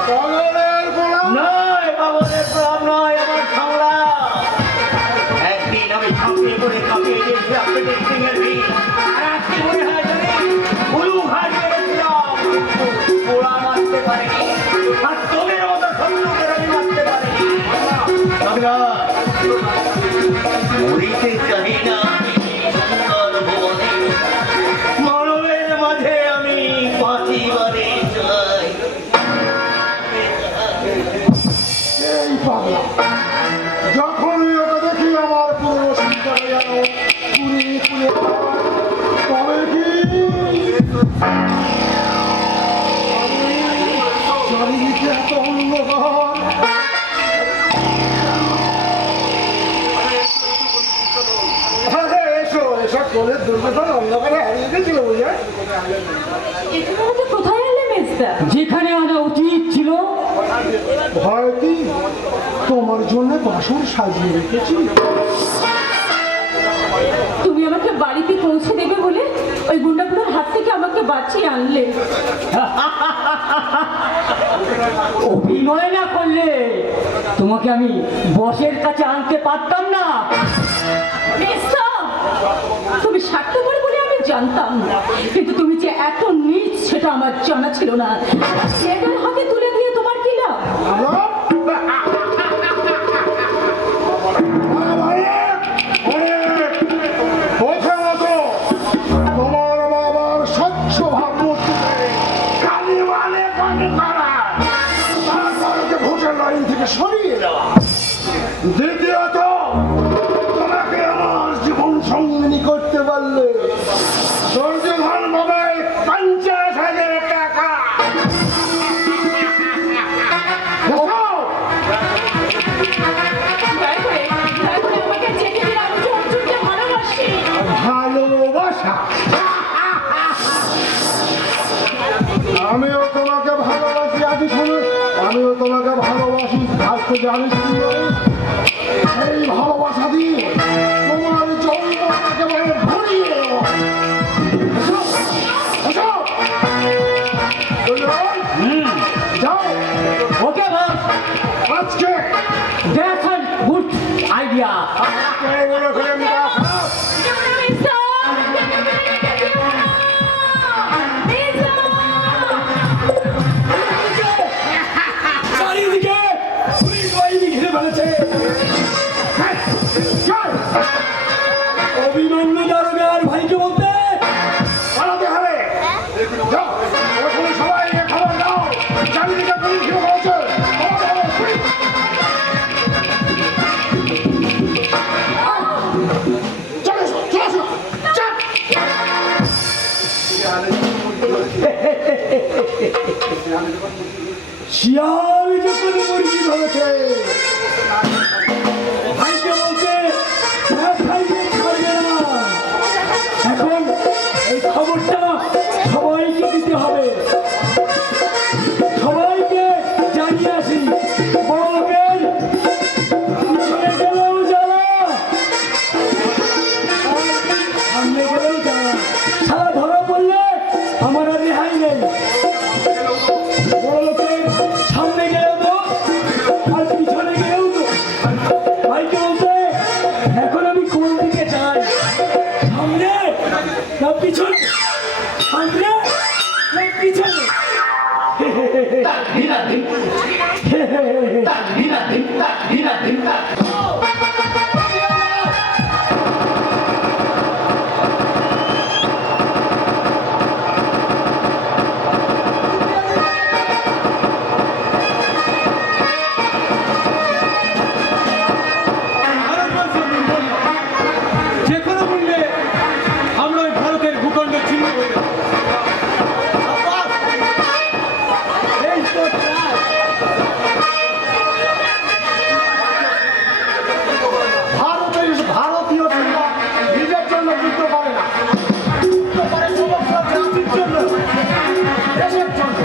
পাগলের গোলা নয় বাবনের প্রাণ নয় আমার সামলা একদিন আমি ঝাঁপিয়ে পড়ে কাঁপিয়ে দিয়েছি আপনাদের সিংহের ভিড় আর আজকে মনে হয় জানি উলু হারিয়ে গেছিলাম ওরা মারতে পারেনি আর তোদের মতো শত্রুদের আমি মারতে পারিনি মরিতে চাই না আমি সুন্দর ভুবনে মানবের মাঝে আমি বাঁচিবারে চাই এই পাগলা যখনই ওকে দেখি আমার পুরো চিন্তা যেন পুরি পুরে তবে কি চারিদিকে এত অন্ধকার আরে এসো এসব করে দুর্ঘটনা অন্ধকারে হারিয়ে গেছিল বুঝে এখানে আমাকে কোথায় এলে মেজদা? যেখানে আনা উচিত ছিল ভয়তি তোমার জন্য বাসন সাজিয়ে রেখেছি তুমি আমাকে বাড়িতে পৌঁছে দেবে বলে ওই গুন্ডাগুলোর হাত থেকে আমাকে বাঁচিয়ে আনলে। অভিনয় না করলে তোমাকে আমি বসের কাছে আনতে পারতাম না মেজদা, তুমি স্বার্থপর বলে আমি জানতাম, কিন্তু তুমি যে এত নীচ সেটা আমার জানা ছিল না। সেটার হাতে তুলে দিয়ে তোমার কি লাভ? তোমার বাবার স্বচ্ছ ভাবমূর্তি কালি মানে কানে করা তারপরকে ভোটের লাইন থেকে সরিয়ে দেওয়া দ্বিতীয়ত তোমাকে আমার জীবন সঙ্গিনী করতে পারলে দুর্যোধন পাবে 50,000 টাকা দয়া করে আমাকে যেতে দিন, আমি যে অর্জুনকে ভালোবাসি। ভালোবাসা আমিও তোমাকে ভালোবাসি আদি শোনো আমিও তোমাকে ভালোবাসি আজকে জানিস কি বলে? এই ভালোবাসা দিয়ে তোমার যৌবন একেবারে ভরিয়ে দেবো। এসো, এসো। দুর্যোধন, যাও ওকে বস আজকে দ্যাটস আ গুড আইডিয়া এগুলো করে আমি খারাপ মেজদা, মেজদা। চারিদিকে পুলিশ বাহিনী ঘিরে ফেলেছে চল অভিমন্যু দারোগার ভাইকে বলতে পালাতে হবে যাও এখন সবাই এ খবর দাও চারিদিকে পুলিশ ঘিরে ফেলেছে পালাতে হবে, quick! চলে এসো, চলে এসো, চল! শিয়াল যখন মুরগি ধরেছে ভাইকে বলছে ভাইকে ছাড়বে না। এখন এই খবরটা সবাইকে দিতে হবে, সবাইকে জানিয়ে আসি বড়দের পিছনে গেলেও জ্বালা আর সামনে গেলেও জ্বালা। সারা ধরা পড়লে আমার আর রেহাই নেই। বড় লোকের সামনে গেলেও তো আর পিছনে গেলেও তো। ভাইকে বলতে এখন আমি কোন দিকে যাই, সামনে না পিছনে, সামনে না পিছনে। যে কোনো মূল্যে আমরা ওই ভারতের ভূখণ্ড ছিন্ন করে দেব। এই তো প্রায়। ভারতীয় সেনা নিজের জন্য যুদ্ধ করে না, যুদ্ধ করে সমস্ত জাতির জন্য, দেশের জন্য।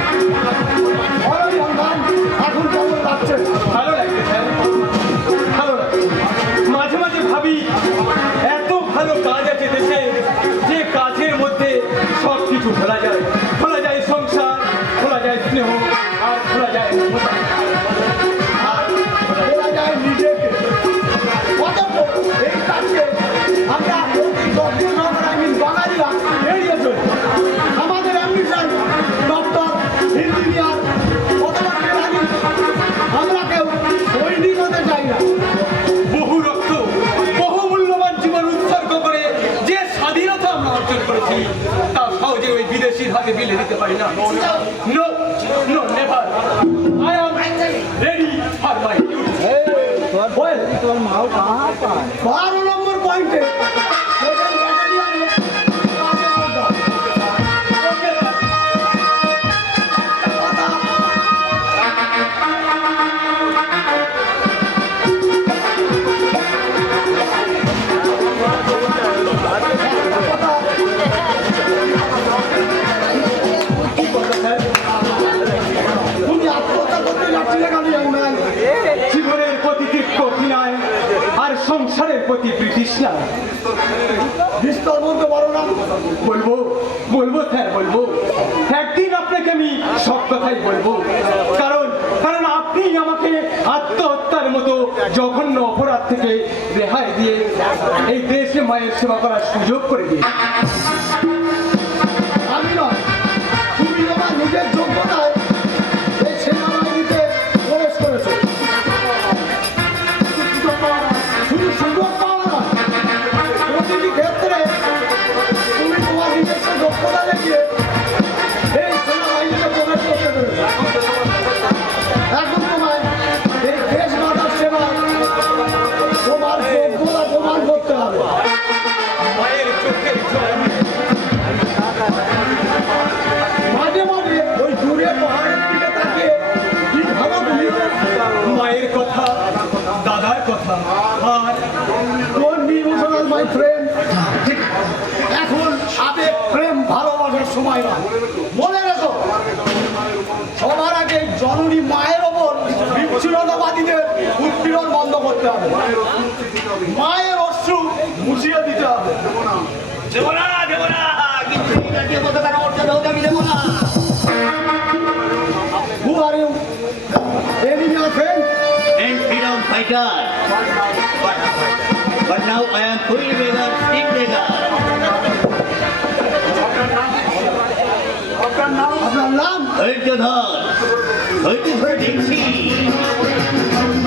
বড়ই সন্ধান এখন কেমন লাগছে? ভালো লাগছে স্যার, ভালো লাগছে। মাঝে মাঝে ভাবি এত ভালো কাজ আছে দেশে, যে কাজের মধ্যে সব কিছু ভোলা যায়। ভোলা যায় সংসার, ভোলা যায় স্নেহ, আর ভোলা যায় মমতা। আর বলা যায় নিজেকে। অতঃপর এই কাজকে আমরা অতি দক্ষিণ বাঙালিরা এড়িয়ে চলি। আমাদের অ্যাম্বিশন ডক্টর, ইঞ্জিনিয়ার অথবা কেরানি, আমরা কেউ সৈনিক হতে চাই না। বহু রক্ত, বহু মূল্যবান জীবন উৎসর্গ করে যে স্বাধীনতা আমরা অর্জন করেছি, তা সহজে ওই বিদেশির হাতে বিলে দিতে পারি না। No, no, never. I am ready for my duty. 12 number পয়েন্টে সেকেন্ড ব্যাটালিয়নে কাজে যোগদান। তুমি আত্মহত্যা করতে যাচ্ছিলে কেন জানবেন? জীবনের প্রতি তীক্ষ্ণ অভিনয় আর সংসারের প্রতি তৃষ্ণা। বিস্তর বলতে পারো না? বলবো, বলবো স্যার, বলবো। একদিন আপনাকে আমি সব কথাই বলবো, কারণ কারণ আপনি আমাকে আত্মহত্যার মতো জঘন্য অপরাধ থেকে রেহাই দিয়ে এই দেশে মায়ের সেবা করার সুযোগ করে দিয়ে। আমি নয়, তুমি তোমার নিজের যোগ্যতায় এই সেনাবাহিনীতে প্রবেশ করেছো। শুধু সুযোগ পাওয়া না, প্রতিটি ক্ষেত্রে তুমি তোমার নিজস্ব দক্ষতা দেখিয়ে এই সেনাবাহিনীতে প্রবেশ করতে পেরেছো। এখন তোমায় এই দেশ মাতার সেবায় তোমার যোগ্যতা প্রমাণ করতে হবে। মায়ের চোখের জল, মাঝে মাঝে ওই দূরে পাহাড়ের দিকে তাকিয়ে কি ভালো তুমি? মায়ের কথা, দাদার কথা, আর Don't be emotional, my friend. এখন আবেগ, প্রেম, ভালোবাসার সময় না। মনে রেখো, সবার আগে জননী মায়ের ওপর বিচ্ছিন্নতাবাদীদের উৎপীড়ন বন্ধ করতে হবে। মায়ের অশ্রু মুছিয়ে দিতে হবে। দেবো না, দেবো না, কিন্তু এই জাতীয় পতাকার মর্যাদা হোক, আমি দেবো না। Who are you? Enemy or friend? And freedom fighter. But now I am fully beggar, stick beggar. আপনার নাম? ধৈর্যধর, ধৈর্য ধরে দেখছি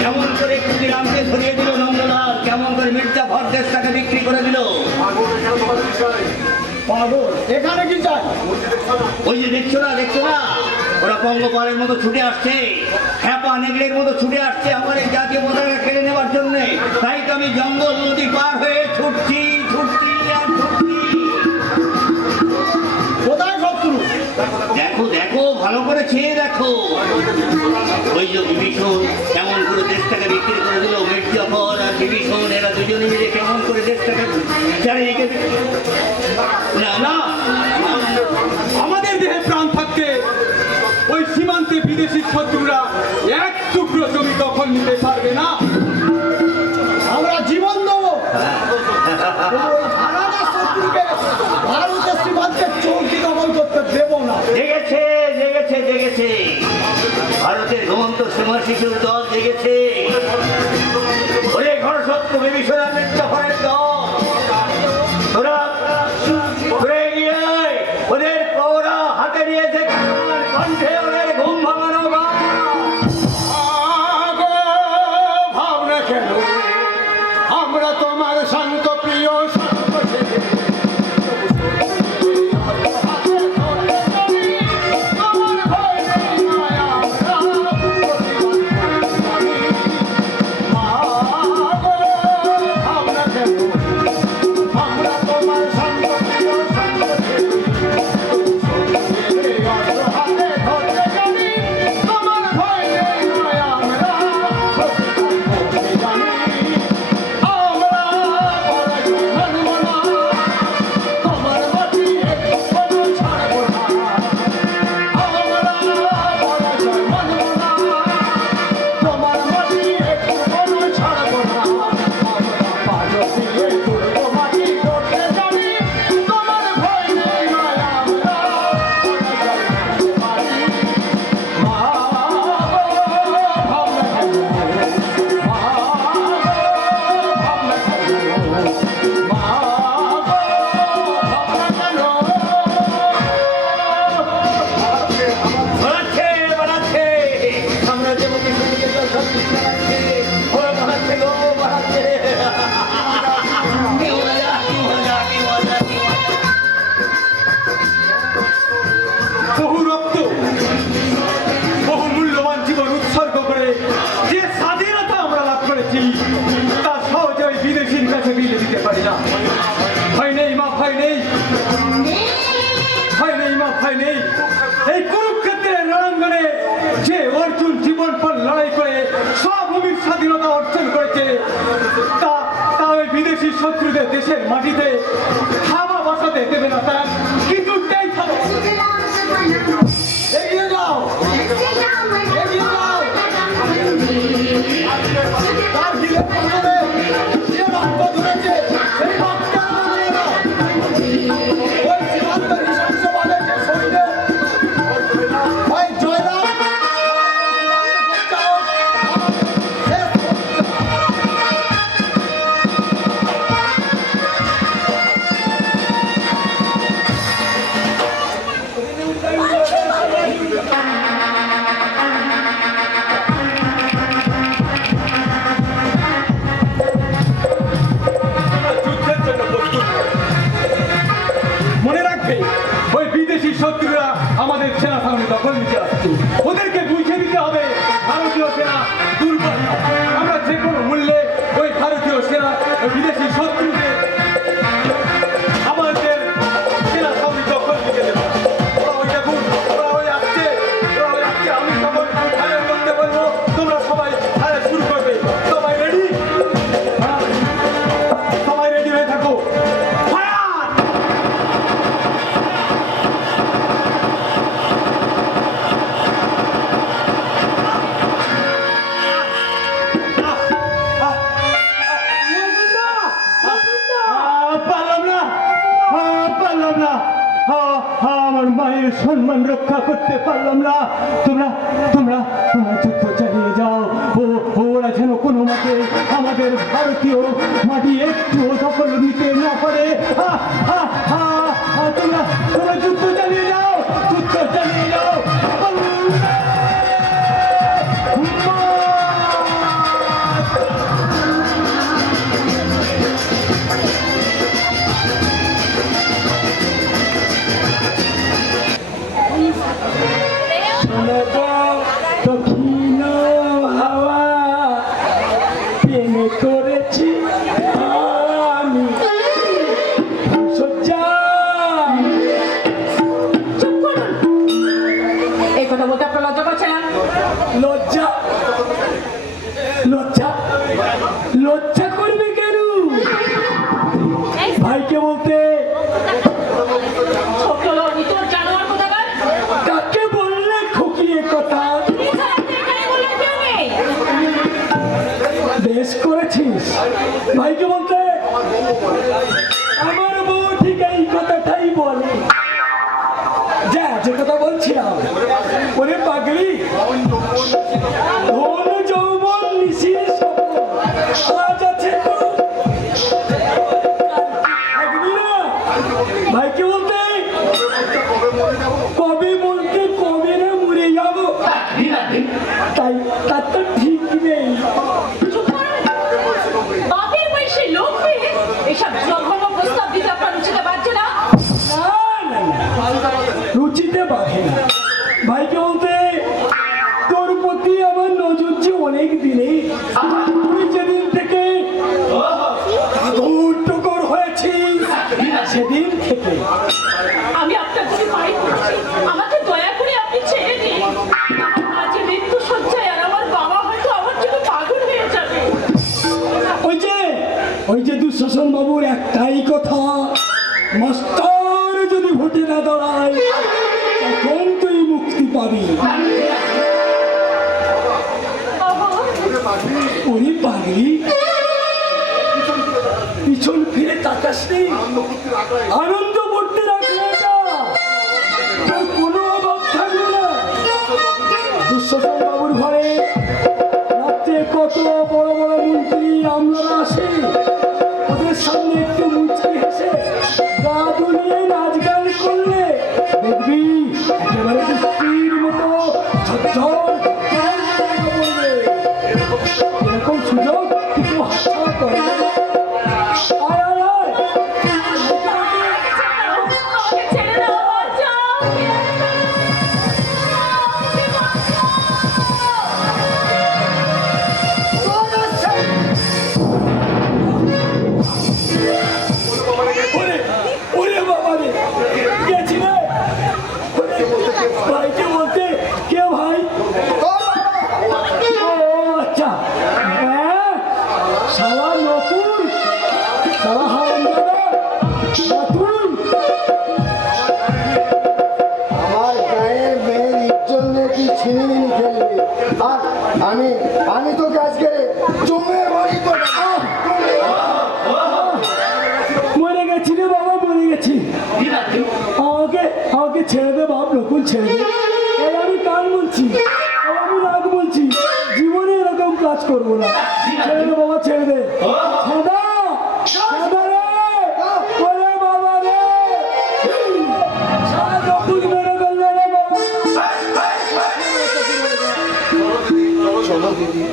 কেমন করে ক্ষুদিরামকে ধরিয়ে দিল নন্দলাল, কেমন করে মির্জা ভর দেশটাকে বিক্রি করে দিল। পাগল, এখানে কি চাই? ওই যে দেখছো না, দেখছো না, ওরা পঙ্গপালের মতো ছুটে আসছে, হ্যাপা নেগড়ের মতো ছুটে আসছে আমার এই জাতীয় পতাকা কেড়ে নেওয়ার জন্য। তাই তো আমি জঙ্গল নদী পার হয়ে ছুটছি, ছুটছি আর ছুটছি। কোথায় শত্রু? দেখো, দেখো, ভালো করে চেয়ে দেখো। ওই যে বিভীষণ কেমন করে দেশটাকে বিক্রি করে দিল, মির্জাফর আর বিভীষণ এরা দুজনে মিলে কেমন করে দেশটাকে চারিদিকে। না না, আমাদের দেহে প্রাণ থাকতে ওই সীমান্তে বিদেশি শত্রুরা এক টুকরো জমি দখল নিতে পারবে না। আমরা জীবন দেবো। ওই হারানো শত্রুকে ভারতের সীমান্তে চৌকি দখল করতে দেবো না। জেগেছে, জেগেছে, জেগেছে, ভারতের ঘুমন্ত সীমা শিশুর দল জেগেছে। ওরে ঘর শত্রু বিভীষণ আর মির্জাফরের দল, তোরা তোরা এগিয়ে আয়। ওদের প্রহরা হাতে নিয়েছে, কণ্ঠে ওদের ঘুম ভাঙানো গান। আগো ভাবনা কেন আমরা তোমার শান্ত প্রিয় শান্ত ছেলে আমার ভয় নেই মায়া আগো ভাবনা কেন আমরা তোমার শান্ত প্রিয় শান্ত ছেলে হাতে ধরতে জানি তোমার ভয় নেই মায়া আমরা জানি আমরা মানব না তোমার মাটি কোনো ছাড়ব না আমরা মানব না তোমার মাটি কোনো ছাড়ব না আমরা পাজো দিয়ে তুলব মাটি করতে জানি তোমার ভয় নেই মায়া আমরা পারি মা ভাবনা কেন মা ভাবনা কেন মা বাড়াচ্ছে বাড়াচ্ছে আমরা যে মুখে শুনতে সব কিছু বাড়াচ্ছে ও বাড়াচ্ছে গো বাড়াচ্ছে কি মজা কি মজা কি মজা কি মজা বহু রক্ত বহু মূল্যবান জীবন উৎসর্গ করে যে স্বাধীনতা আমরা লাভ করেছি তা সহজে ওই বিদেশির কাছে বিলে দিতে পারি না ভয় নেই মা ভয় নেই ভয় নেই মা ভয় নেই এই কুরুক্ষেত্রের রণাঙ্গনে যে অর্জুন জীবন পর লড়াই করে স্বভূমির স্বাধীনতা অর্জন করেছে তা তা ওই বিদেশি শত্রুদের দেশের মাটিতে থাবা বসাতে দেবে না তার কিছুটাই থামে এগিয়ে যাও এগিয়ে যাও তার গিলে পড়বে যে রক্ত ধরেছে সেই রক্তের মনে না ওই সীমান্ত নৃশংসভাবে যে সৈন্য ভাই জয়রাম যুদ্ধের জন্য প্রস্তুত মনে রাখবে ওই বিদেশি শত্রুরা আমাদের সেনা সামনে দখল নিতে আসছে ওদেরকে বুঝিয়ে দিতে হবে ভারতীয় সেনা দুর্বল নয়। আমরা যে কোনো মূল্যে ওই ভারতীয় সেনা ওই বিদেশি শত্রুদের আমাদের সেনা সামনে দখল নিতে দেবে ওরা ওই দেখুন ওরা ওই আসছে আমি তখন ফায়ার করতে বলবো তোমরা সবাই ফায়ার শুরু করবে সবাই রেডি সবাই রেডি হয়ে থাকো ফায়ার পারলাম না আমার মায়ের সম্মান রক্ষা করতে পারলাম না তোমরা তোমরা তোমরা যুদ্ধ চালিয়ে যাও ওরা যেন কোনো মতে আমাদের ভারতীয় মাটি একটু দখল নিতে না পারে তোমরা তোমরা যুদ্ধ চালিয়ে যাও যুদ্ধ চালিয়ে যাও দক্ষিণ হাওয়া প্রেমে করেছি আমি সজ্জা চুপ করুন এই কথা বলতে আপনার লজ্জা করছে না লজ্জা লজ্জা লজ্জা করবে কেন ভাইকে বলতে ছোট লড়ি তোর জানোয়ার কোথাকার কাকে বললে খুকিয়ে কথা বেশ করেছিস ভাইকে বলতে আমার বউ ঠিক এই কথাটাই বলে যা যে কথা বলছিলাম ওরে পাগলি ধন যৌবন নিশির আজ আছে তো থাকবি না ভাইকে বলতে কবে বলতে কবে রে মরে যাবো তাই তার তো ঠিক নেই। চুপ করো। বাপের বয়সে লোক হয়ে এসব জঘন্য প্রস্তাব দিতে আপনার রুচিতে বাজছে না? রুচিতে বাঁধে না। ভাইকে বলতে তোর প্রতি আমার নজর যে অনেক দিনে, তুই যেদিন থেকে আদর টুকর হয়েছিস সেদিন থেকে। আমি আপনার যদি পাই করছি, আমাকে দয়া করে আপনি ছেড়ে দিন। আমার মা যে মৃত্যু শয্যায়, আর আমার বাবা হয়তো আমার জন্য পাগল হয়ে যাবে। ওই যে দুঃশাসন বাবুর একটাই কথা, মাস্টার যদি ভোটে না দাঁড়ায় তখন তুই মুক্তি পাবি। ওরে পাগলি, পিছন ফিরে তাকাস নেই। আনন্দ করতে রাখলে না, তোর কোনো অভাব থাকবে না। দুঃশাসন বাবুর ঘরে রাত্রে কত বড় বড় মন্ত্রী আমলারা আসে, ওদের সামনে একটু মুচকি হেসে গা দুলিয়ে নাচ গান করলে দেখবি একেবারে বৃষ্টির মতো ঝরঝর পড়বে। এরকম সুযোগ কিন্তু হাতছাড়া করে না। আয় আয় আয়। আমাকে ছেড়ে দাও, বাঁচাও। ওরে ওরে বাবা রে, গেছি রে। ভাইকে বলতে কে ভাই? ও আচ্ছা, হ্যাঁ, শালা নতুন, শালা হারামজাদা নতুন। আমার গায়ের মেয়ের ইজ্জত নিয়ে কি ছিনিমিনি খেলবি? আর আমি তোকে আজকে জমে বাড়ি করে মরে গেছি রে বাবা, মরে গেছি। আমাকে ছেড়ে দে বাপ, নকুল ছেড়ে দে। এই আমি কান বলছি, এই আমি নাক বলছি, জীবনে এরকম কাজ করবো না। ছেড়ে দে বাবা, ছেড়ে দে। সাদা সাদা রে, ওরে বাবা রে, সাদা নকুল মেরে ফেললো রে বাবা। চলো দিদি,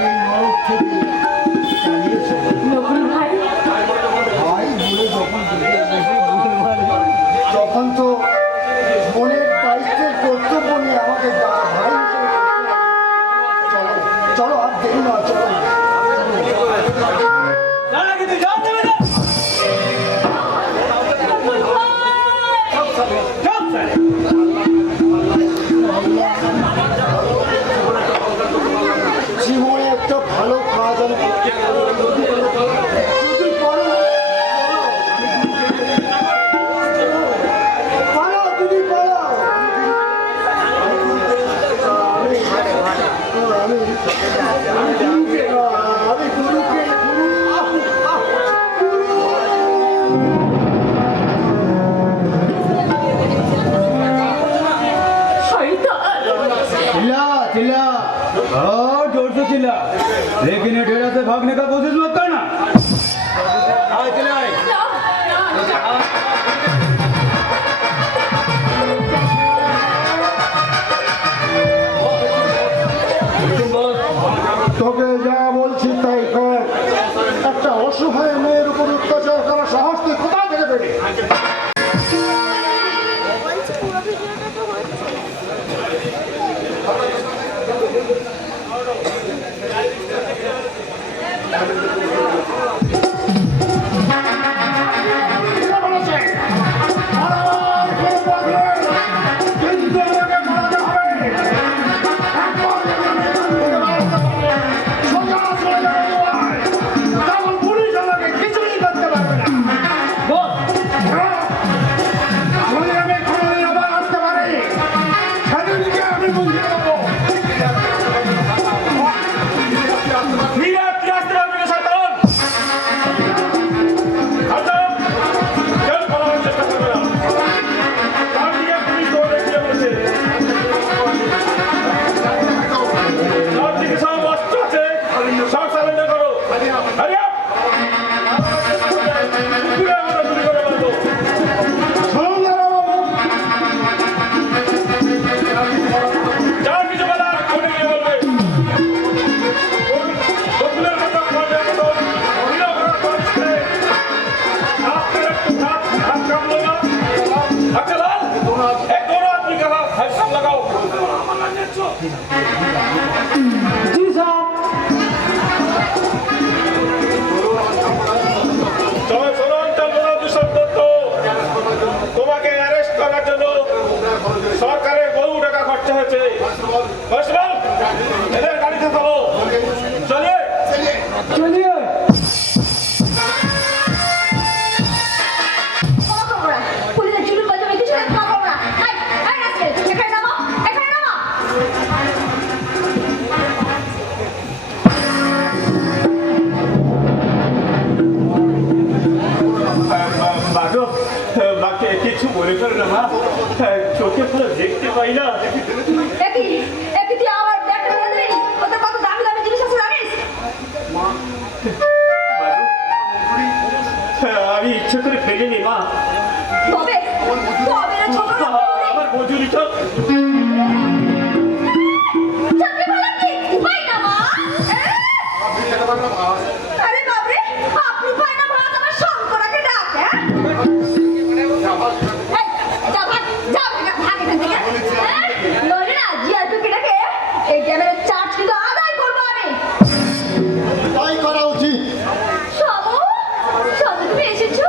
এই নরক থেকে চালিয়ে চলো। নকুল ভাই, ভাই বলে যখন তো মনের দায়িত্বের কর্তব্য নিয়ে আমাকে ভাই হিসেবে চলো চলো, আর দেরি না, চলো। দাঁড়া কিন্তু যাও, যাবে না। নকুল ভাই। যাও, স্যার। জীবনে একটা ভালো কাজ আমি যদি পারো, পারো, যদি পারো। আমি গুরুকে শয়তান। चिल्ला चिल्ला और जोर से चिल्ला, लेकिन ये डेरा से भागने का कोशिश मत करना। हाँ चिल्लाए। না, না, না। তোকে যা বলছি তাই কর। একটা অসহায় মেয়ের উপর অত্যাচার করার সাহস তুই কোথা থেকে পেলি? কিন্তু আমাকে মারাতে হবে। একবার যদি আমি এখান থেকে বাড়াতে পারি, সোজা চলে যাবো গোয়ায়। তখন পুলিশ আমাকে কিছুই করতে পারবে না। হ্যাঁ, যদি আমি কোনোদিন আবার আসতে পারি, সেদিনকে আমি বুঝিয়ে দেবো। ফিরে আসতে হবে না, সাধারণ। সাধারণ, কেউ পালানোর চেষ্টা করবে না। তার দিকে পুলিশ দৌড়ে গিয়ে বলেছে। তার দিকে সব অস্ত্র আছে, সব সারেন্ডার করো। আরে কুকুরে আমরা চুরি করে মারবো। শুনুন দাদা বাবু, যাও জি স্যার। তোমাকে অ্যারেস্ট করার জন্য সরকারের বহু টাকা খরচা হয়েছে। কনস্টেবল, এদের গাড়িতে চলো। চলিয়ে চলিয়ে ক্ষমা করবো না। পুলিশের জুলুম বাজে আমি কিছু ক্ষমা করবো না। এই, এই রাস্কেল, এখানে নামো, এখানে নামো। বাদক, মাকে কিছু মনে করো না মা, চোখে পুরো দেখতে পাই না। একই একই তুই আমার ব্যাগটা ফেলে দিলি। ওতে কত দামি দামি জিনিস আছে জানিস? বাদক, আমি ইচ্ছে করে ফেলিনি মা, তবে তবে রে ছোট লোক। আমার মজুরিটা চাকরি ভালো কি? পাই না মা। আরে বাবরে, আপনি পাই না ভাত আমার শঙ্করাকে ডাক, হ্যাঁ? এই, যা ভাগ, যা ভাগ এখান থেকে। হ্যাঁ? নইলে না, জিয়া টুকিটাকে এই ক্যামেরার চার্জ কিন্তু আদায় করবো আমি। তাই করা উচিত। শামু, শামু তুমি এসেছো?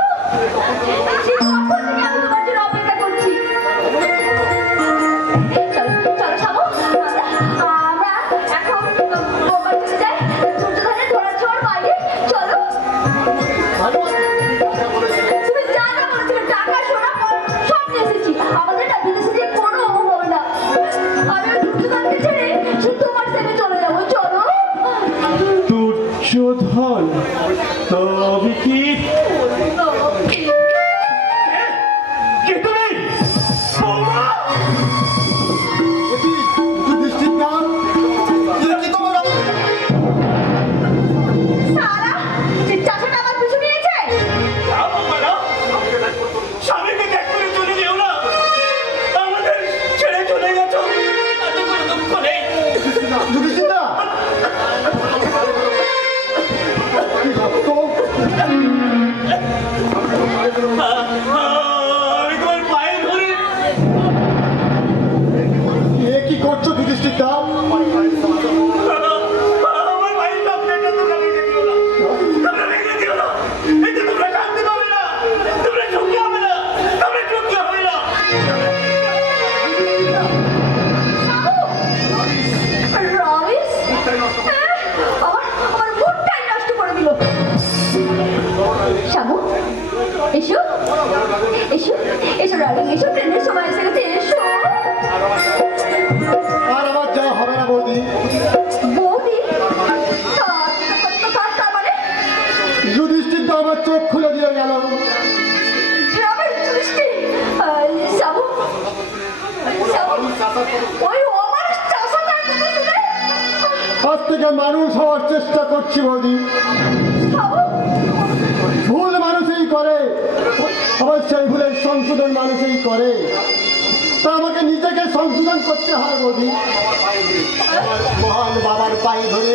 সে কখন থেকে আমি তোমার জন্য অপেক্ষা করছি। চলো, চলো শামু, আমরা এখন বোম্বাই চলে যাই। সূর্যধারে ধরা ছোঁয়ার বাইরে চলো। ভালো আছে। তুমি যা যা বলেছিলে টাকা সোনা সব নিয়ে এসেছি। আমাদের না বিদেশে যে কোনো অভাব হবে না। আমি ওই সূর্যধারকে ছেড়ে শুধু তোমার সাথে চলে যাবো। চলো। দুর্যোধন, তবে কি কে তুমি? বৌমা! এটি যুধিষ্ঠির নাম। এ কি তোমার সারা যে চাচাটা আমার পিছু নিয়েছে। যাও বৌমা, যাও। স্বামীকে ত্যাগ করে চলে যেও না, আমাদের ছেড়ে চলে গেছো, তাতে কোনো দুঃখ নেই। যুধিষ্ঠির না? তো আমি তোমার পায়ে ধরে এ কি করছো যুধিষ্ঠির দা? আমার ভাই আপনাকে তোমরা ভেঙে দিও না, তোমরা ভেঙে দিও না, এতে তোমরা শান্তি পাবে না, তোমরা সুখী হবে না, তোমরা সুখী হবে না। রমেশ আমার মুডটাই নষ্ট করে দিল। শামু এসো এসো এসো ডার্লিং, এসো ট্রেনের সময় এসে গেছে, এসো। আর আমার যা হবে না বৌদি। বৌদি তার মানে যুধিষ্ঠির তো আমার চোখ খুলে দিয়ে গেল। গ্রামের দৃষ্টি। শামু শামু ওই অমানুষ চাষাটার কথা শুনে আজ থেকে মানুষ হওয়ার চেষ্টা করছি বৌদি। শামু ভুল মানুষই করে, আবার সেই ভুলের সংশোধন মানুষই করে। তা আমাকে নিজেকে সংশোধন করতে হয় বৌদি। আমার মহান বাবার পায়ে ধরে,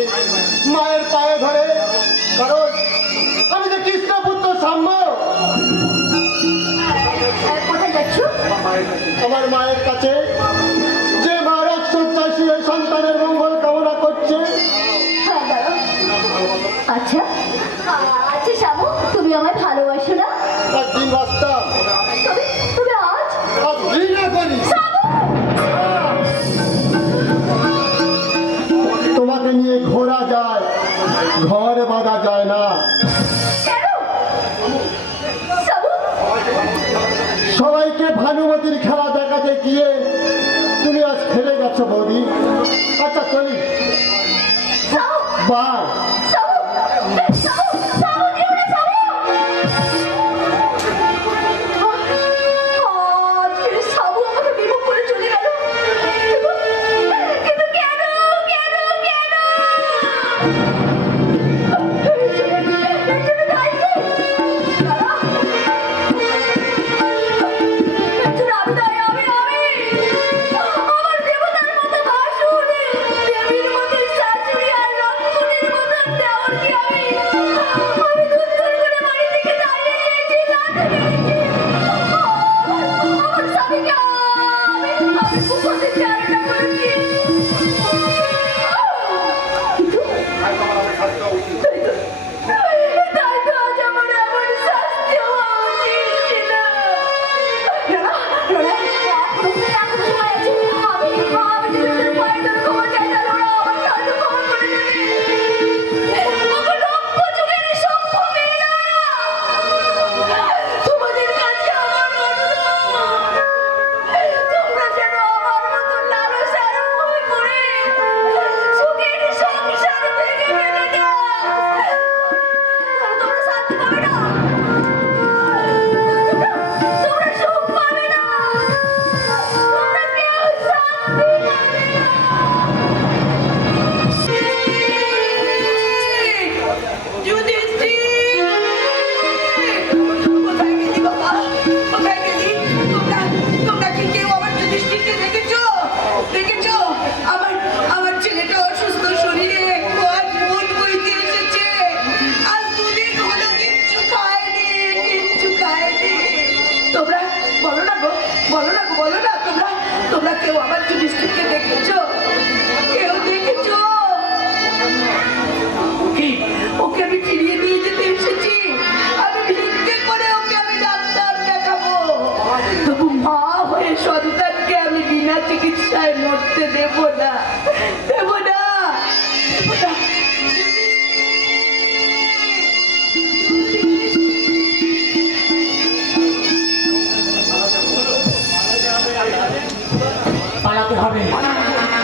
মায়ের পায়ে ধরে, কারণ আমি যে কৃষ্ণপুত্র সাম্য। কোথায় যাচ্ছ? আমার মায়ের কাছে, যে মা রক্তচাষী শুয়ে সন্তানের মঙ্গল কামনা করছে। হ্যাঁ দাঁড়াও। আচ্ছা আচ্ছা শামু, তুমি আমায় ভালোবাসো না? একদিন বাঁচতাম, তবে তুমি আজ আজ ঘৃণা করি। তোমাকে নিয়ে ঘোরা যায়, ঘর বাঁধা যায় না। কেন? শামু সবাইকে ভানুমতির খেলা দেখাতে গিয়ে না, দেব না, দেব না। পালাতে হবে,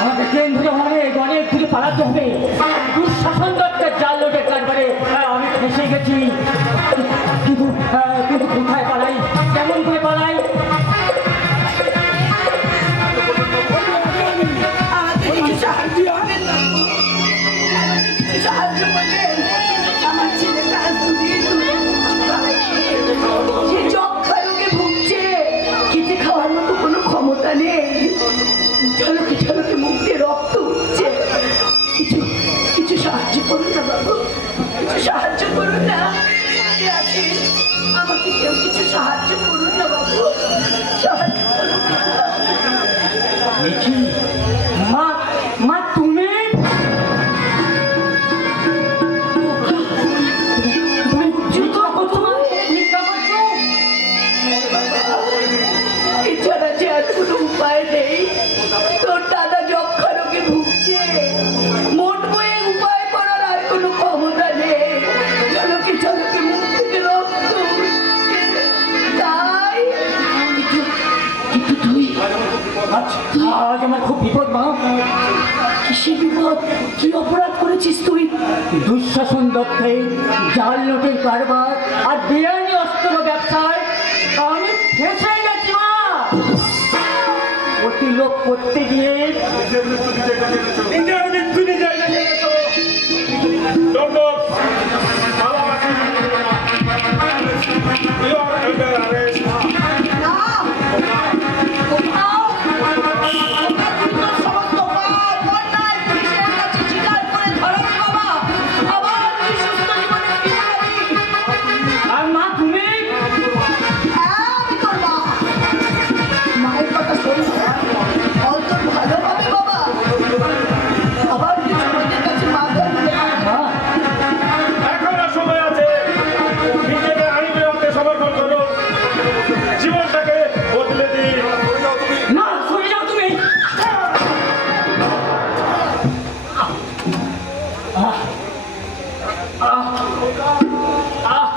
আমাকে ট্রেন ধরে হবে, অনেক দূরে পালাতে হবে। দুঃশাসন দত্তের জাল লোটের কারবারে আমি ফেসে গেছি। কিন্তু কিন্তু কোথায় পালাই, কেমন করে পালাই? আমাকে কিছু সাহায্য করবেন না? আমাকে কিছু সাহায্য করবেন? আমার ছেলেটা আজ দুদিন সে যক্ষা রোগে ভুগছে, খেতে খাওয়ার মতো কোনো ক্ষমতা নেই, ঝলকে ঝলকে মুখ দিয়ে রক্ত উঠছে। কিছু কিছু সাহায্য করুন না বাবু, কিছু সাহায্য করুন না। কে আছে? আমাকে কেউ কিছু সাহায্য করুন না বাবু, সাহায্য করুন না। দেখি মা, মা তুমি তুমি চিন্তা করছো মা, চিন্তা করছো? এছাড়া যে আর কোনো উপায় নেই। তোর দাদা যক্ষা রোগে ভুগছে, মোট বয়ে উপায় করার আর কোনো ক্ষমতা নেই। ঝলকে ঝলকে মুখ থেকে রক্ত উঠছে। তাই কিন্তু তুই আজ আমার খুব বিপদ মা। কিসে বিপদ? কি অপরাধ করেছিস তুই? দুঃশাসন দত্তের জাল নোটের কারবার আর বিরিয়ানি অস্ত্র ব্যবসায় আমি ফেসে গেছি মা। অতি লোক করতে গিয়ে নিজের মৃত্যু নিজের লেগে গেছো। Dandak, মালামাটি, you are under arrest. না, কোথাও ওটা তুই তোর সমস্ত পাপ, অন্যায় পুলিশের কাছে স্বীকার করে ধরাবি বাবা। আবার তুই সুস্থ জীবনে ফিরে যাবি। আর মা তুমি হ্যাঁ, আমি তোর মা। মায়ের কথা শোন, ফল তোর ভালো হবে বাবা। আবার তুই ছোটদের কাছে মাথা তুলে মা এখনো সময় আছে। নিজেকে আইনের হাতে সমর্পণ করো। জীবনটাকে বদলে দিন। না সরে যাও তুমি। আহ, আহ, আহ,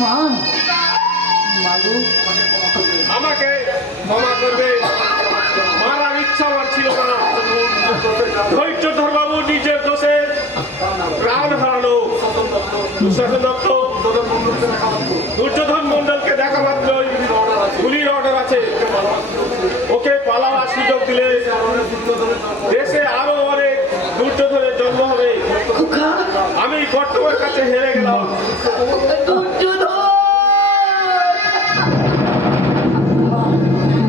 মা মাগো আমাকে ক্ষমা করবে। মারার ইচ্ছা আমার ছিল না। ধৈর্যধর বাবু নিজের দোষে প্রাণ হারালো। দুঃশাসন দত্ত দুর্যোধন মন্ডলকে দেখা মাত্রই গুলির অর্ডার আছে। ওকে পালাবার সুযোগ দিলে দেশে আরো অনেক দুর্যোধনের জন্ম হবে। খোকা, আমি কর্তব্যের কাছে হেরে গেলাম। দুর্যোধন।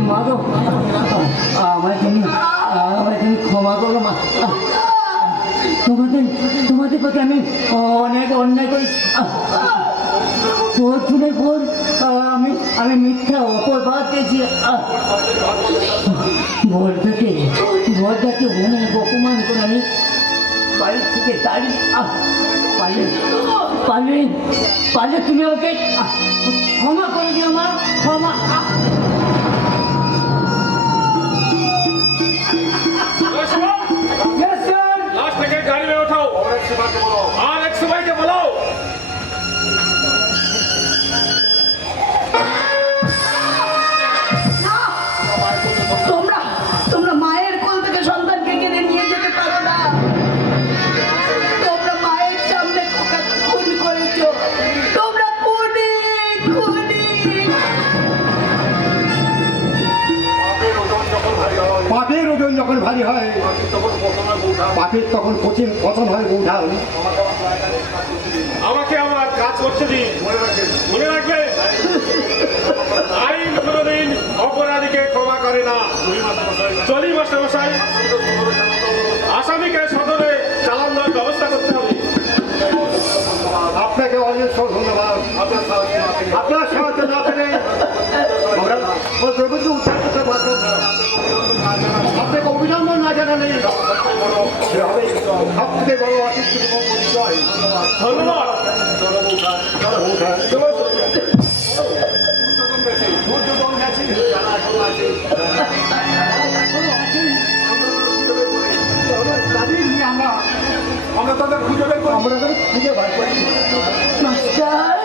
মাগো আমায় তুমি ক্ষমা করো মা। তোমাদের প্রতি আমি অনেক অন্যায় করি। অর্জুনের পর আমি মিথ্যা অপবাদ দিয়েছি। ভরটাকে অনেক অপমান করে আমি বাড়ি থেকে দাঁড়িয়ে পারলে তুমি ওকে ক্ষমা করে দিও মা, ক্ষমা। লাস্ট থেকে গাড়ি में उठाओ और एक सिपाही के बुलाओ। না, তোমরা মায়ের কোল থেকে সন্তানকে কেড়ে নিয়ে যেতে পারো না। তোমরা মায়ের সামনে খোকাকে খুন করেছো। তোমরা খুনি। পাপের ওজন যখন ভারী হয়, পাপের তখন কঠিন পতন হয় বৌঢাল। আমাকে আমার কাজ করতে দিন। মনে রাখবে আইন কোনোদিন অপরাধীকে ক্ষমা করে না। চলি মাস্টারমশাই, আসামিকে সদরে চালান দেওয়ার ব্যবস্থা করতে হবে। আপনাকে অনেক ধন্যবাদ। আপনার সাহায্য না পেলে আমরা দ্রৌপদী উদ্ধার করতে পারতাম না। আপনাকে অভিনন্দন না জানালে সে হবে সব থেকে বড় অতিথি পরিচয়। ধন্যবাদ। চলো বৌঠা। খুঁজে বার করছি। মাস্টার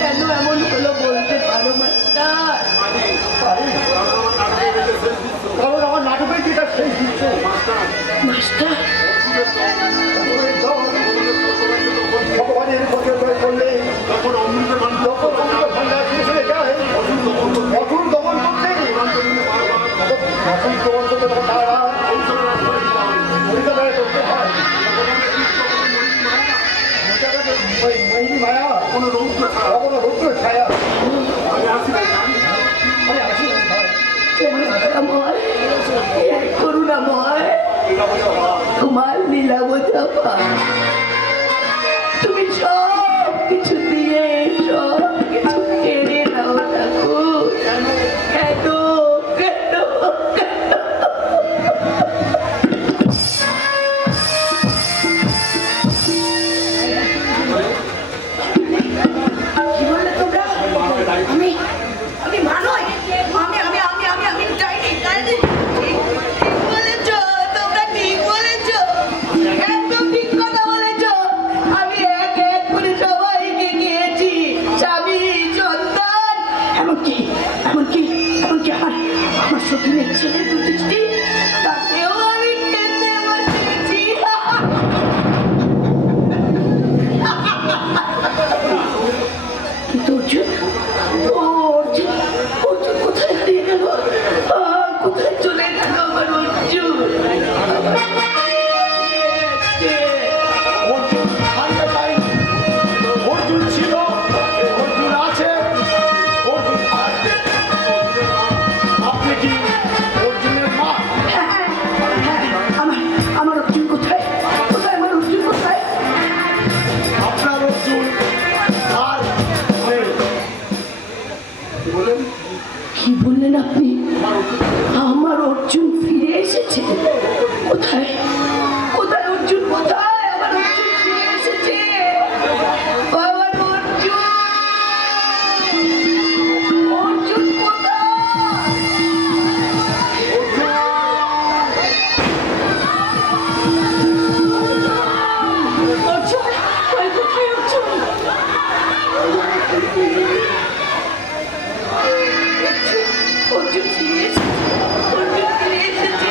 কেন এমন হলো বলতে পারো মাস্টার? কারণ আমার নাটকের যেটা শেষ দিচ্ছ মাস্টার ভগবানের পক্ষে প্রয়োগ করলে যখন অমৃত ভান্ডার শেষ হয়ে যায় কঠোর দমন করতে কঠোর দমন করতে তখন তারা পরিচালনা করতে হয়। ওই মহিনী মায়া কোনো রৌদ্র ছায়া আমি আসি ভাই। করুণাময় করুণাময় তোমার লীলা বোঝা পায়। তুমি সব কিছু দিয়ে সব কিছু কেড়ে নাও ঠাকুর। কেন কেন কি বললে তোমরা? আমি আমি মানই আমি আমি আমি আমি আমি ডাইনি ডাইনি ঠিক বলেছ তোমরা ঠিক বলেছ একদম ঠিক কথা বলেছ। আমি এক এক করে সবাইকে গিয়েছি স্বামী সন্তান এমনকি এমনকি এমনকি আমার সতীনের ছেলে দুটি তাকেও আমি খেতে বসেছি। কিন্তু অর্জুন অর্জুন কোথায় হারিয়ে গেল? কোথায় চলে গেল আমার অর্জুন? অর্জুন হারিয়ে যায়নি। অর্জুন ছিল, অর্জুন আছে, অর্জুন থাকবে। আপনি কি অর্জুনের মা? আমার অর্জুন কোথায়? কোথায় আমার অর্জুন কোথায়? আপনার অর্জুন আর বলেন কি বললেন আপনি? আমার অর্জুন ফিরে এসেছে? কোথায় কোথায় অর্জুন কোথায়? আমার অর্জুন ফিরে এসেছে। আমার অর্জুন অর্জুন কোথায়? অর্জুন কোথায় অর্জুন? অর্জুন ফিরে এসেছে। অর্জুন ফিরে এসেছে।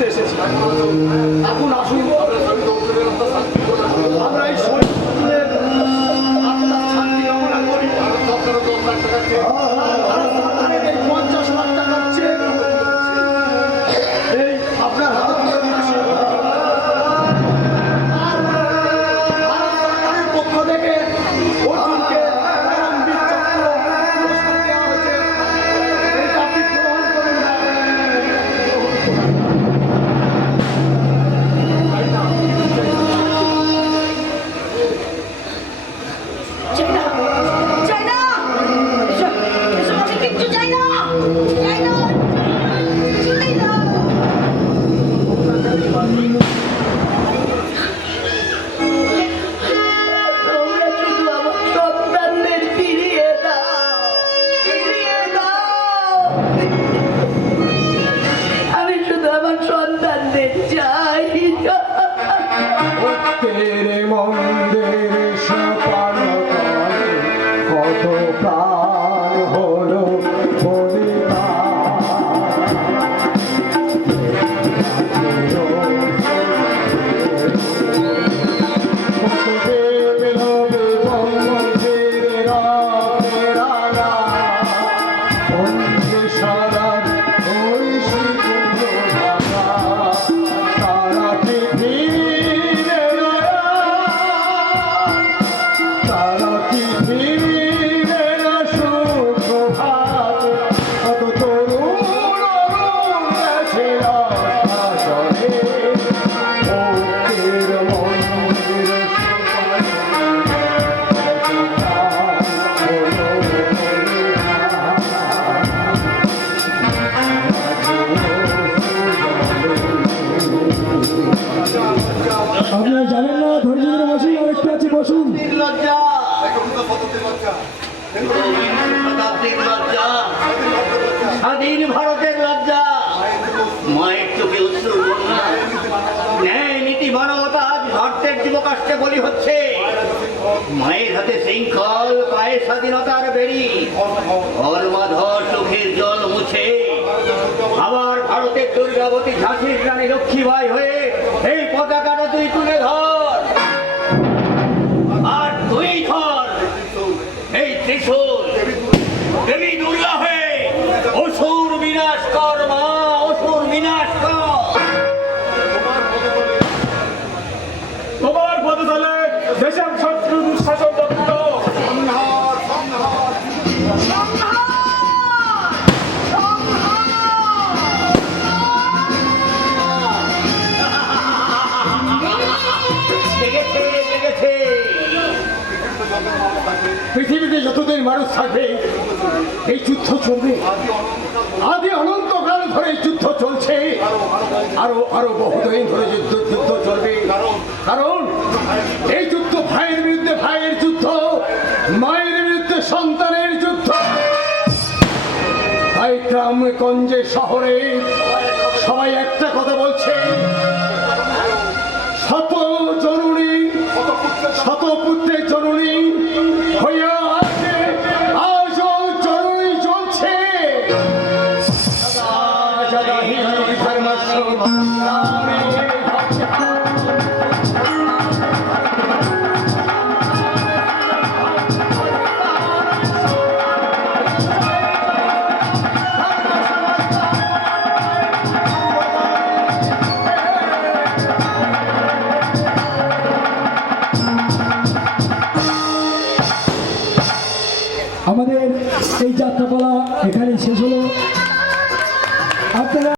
করতে এসেছি। এখন আসুন আমরা এই শরীরের আত্মার শান্তি কামনা করি। ভারত সরকারের এই 50 লাখ টাকার চেক এই আপনার হাতে তুলে দিচ্ছি। আর ভারত সরকারের পক্ষ থেকে অর্জুনকে পরমবীর চক্র পুরস্কার দেওয়া হয়েছে। এটা আপনি গ্রহণ করুন না। চাই না এসব আমি কিচ্ছু চাই না, চাই না, চাই না। তোমরা শুধু আমার সন্তানদের ফিরিয়ে দাও, ফিরিয়ে দাও। আমি শুধু আমার সন্তানদের চাই। তেরে মন্দির সোপান কত প্রাণ হলো আপনারা জানেন না, ধৈর্য ধরে বসুন, আরেকটু আছে, বসুন। লজ্জা শতাব্দীর লজ্জা, স্বাধীন ভারতের লজ্জা, মায়ের চোখে অশ্রু বন্যা, ন্যায় নীতি মানবতা আজ ভারতের যুবকাষ্টে বলি হচ্ছে। মায়ের হাতে শৃঙ্খল, পায়ে স্বাধীনতার বেড়ি, অর্মাধর চোখের জল মুছে আবার ভারতের দুর্গাবতী ঝাঁসির রানী লক্ষ্মীবাই হয়ে এই পতাকাটা তুই তুলে ধর, আর তুই ধর এই ত্রিশূল। দেবী দুর্গা হয়ে অসুর বিনাশ কর মা, অসুর বিনাশ কর। তোমার বদলে দেশের শত্রু দুঃশাসন দত্ত জেগেছে, জেগেছে। পৃথিবীতে যতদিন মানুষ থাকবে এই যুদ্ধ চলবে। আদি অনন্তকাল ধরে এই যুদ্ধ চলছে, আরো আরো বহুদিন ধরে যুদ্ধ চলবে। কারণ এই যুদ্ধ ভাইয়ের বিরুদ্ধে ভাইয়ের যুদ্ধ, মায়ের বিরুদ্ধে সন্তানের যুদ্ধ। তাই গ্রামে গঞ্জে শহরে সবাই একটা কথা বলছে, শত জননী শত পুত্রের জননী হইয়া আছে, আজও জননী চলছে। সদা হি ধর্মস্য নামে আমাদের এই যাত্রাপালা এখানেই শেষ হলো। আপনারা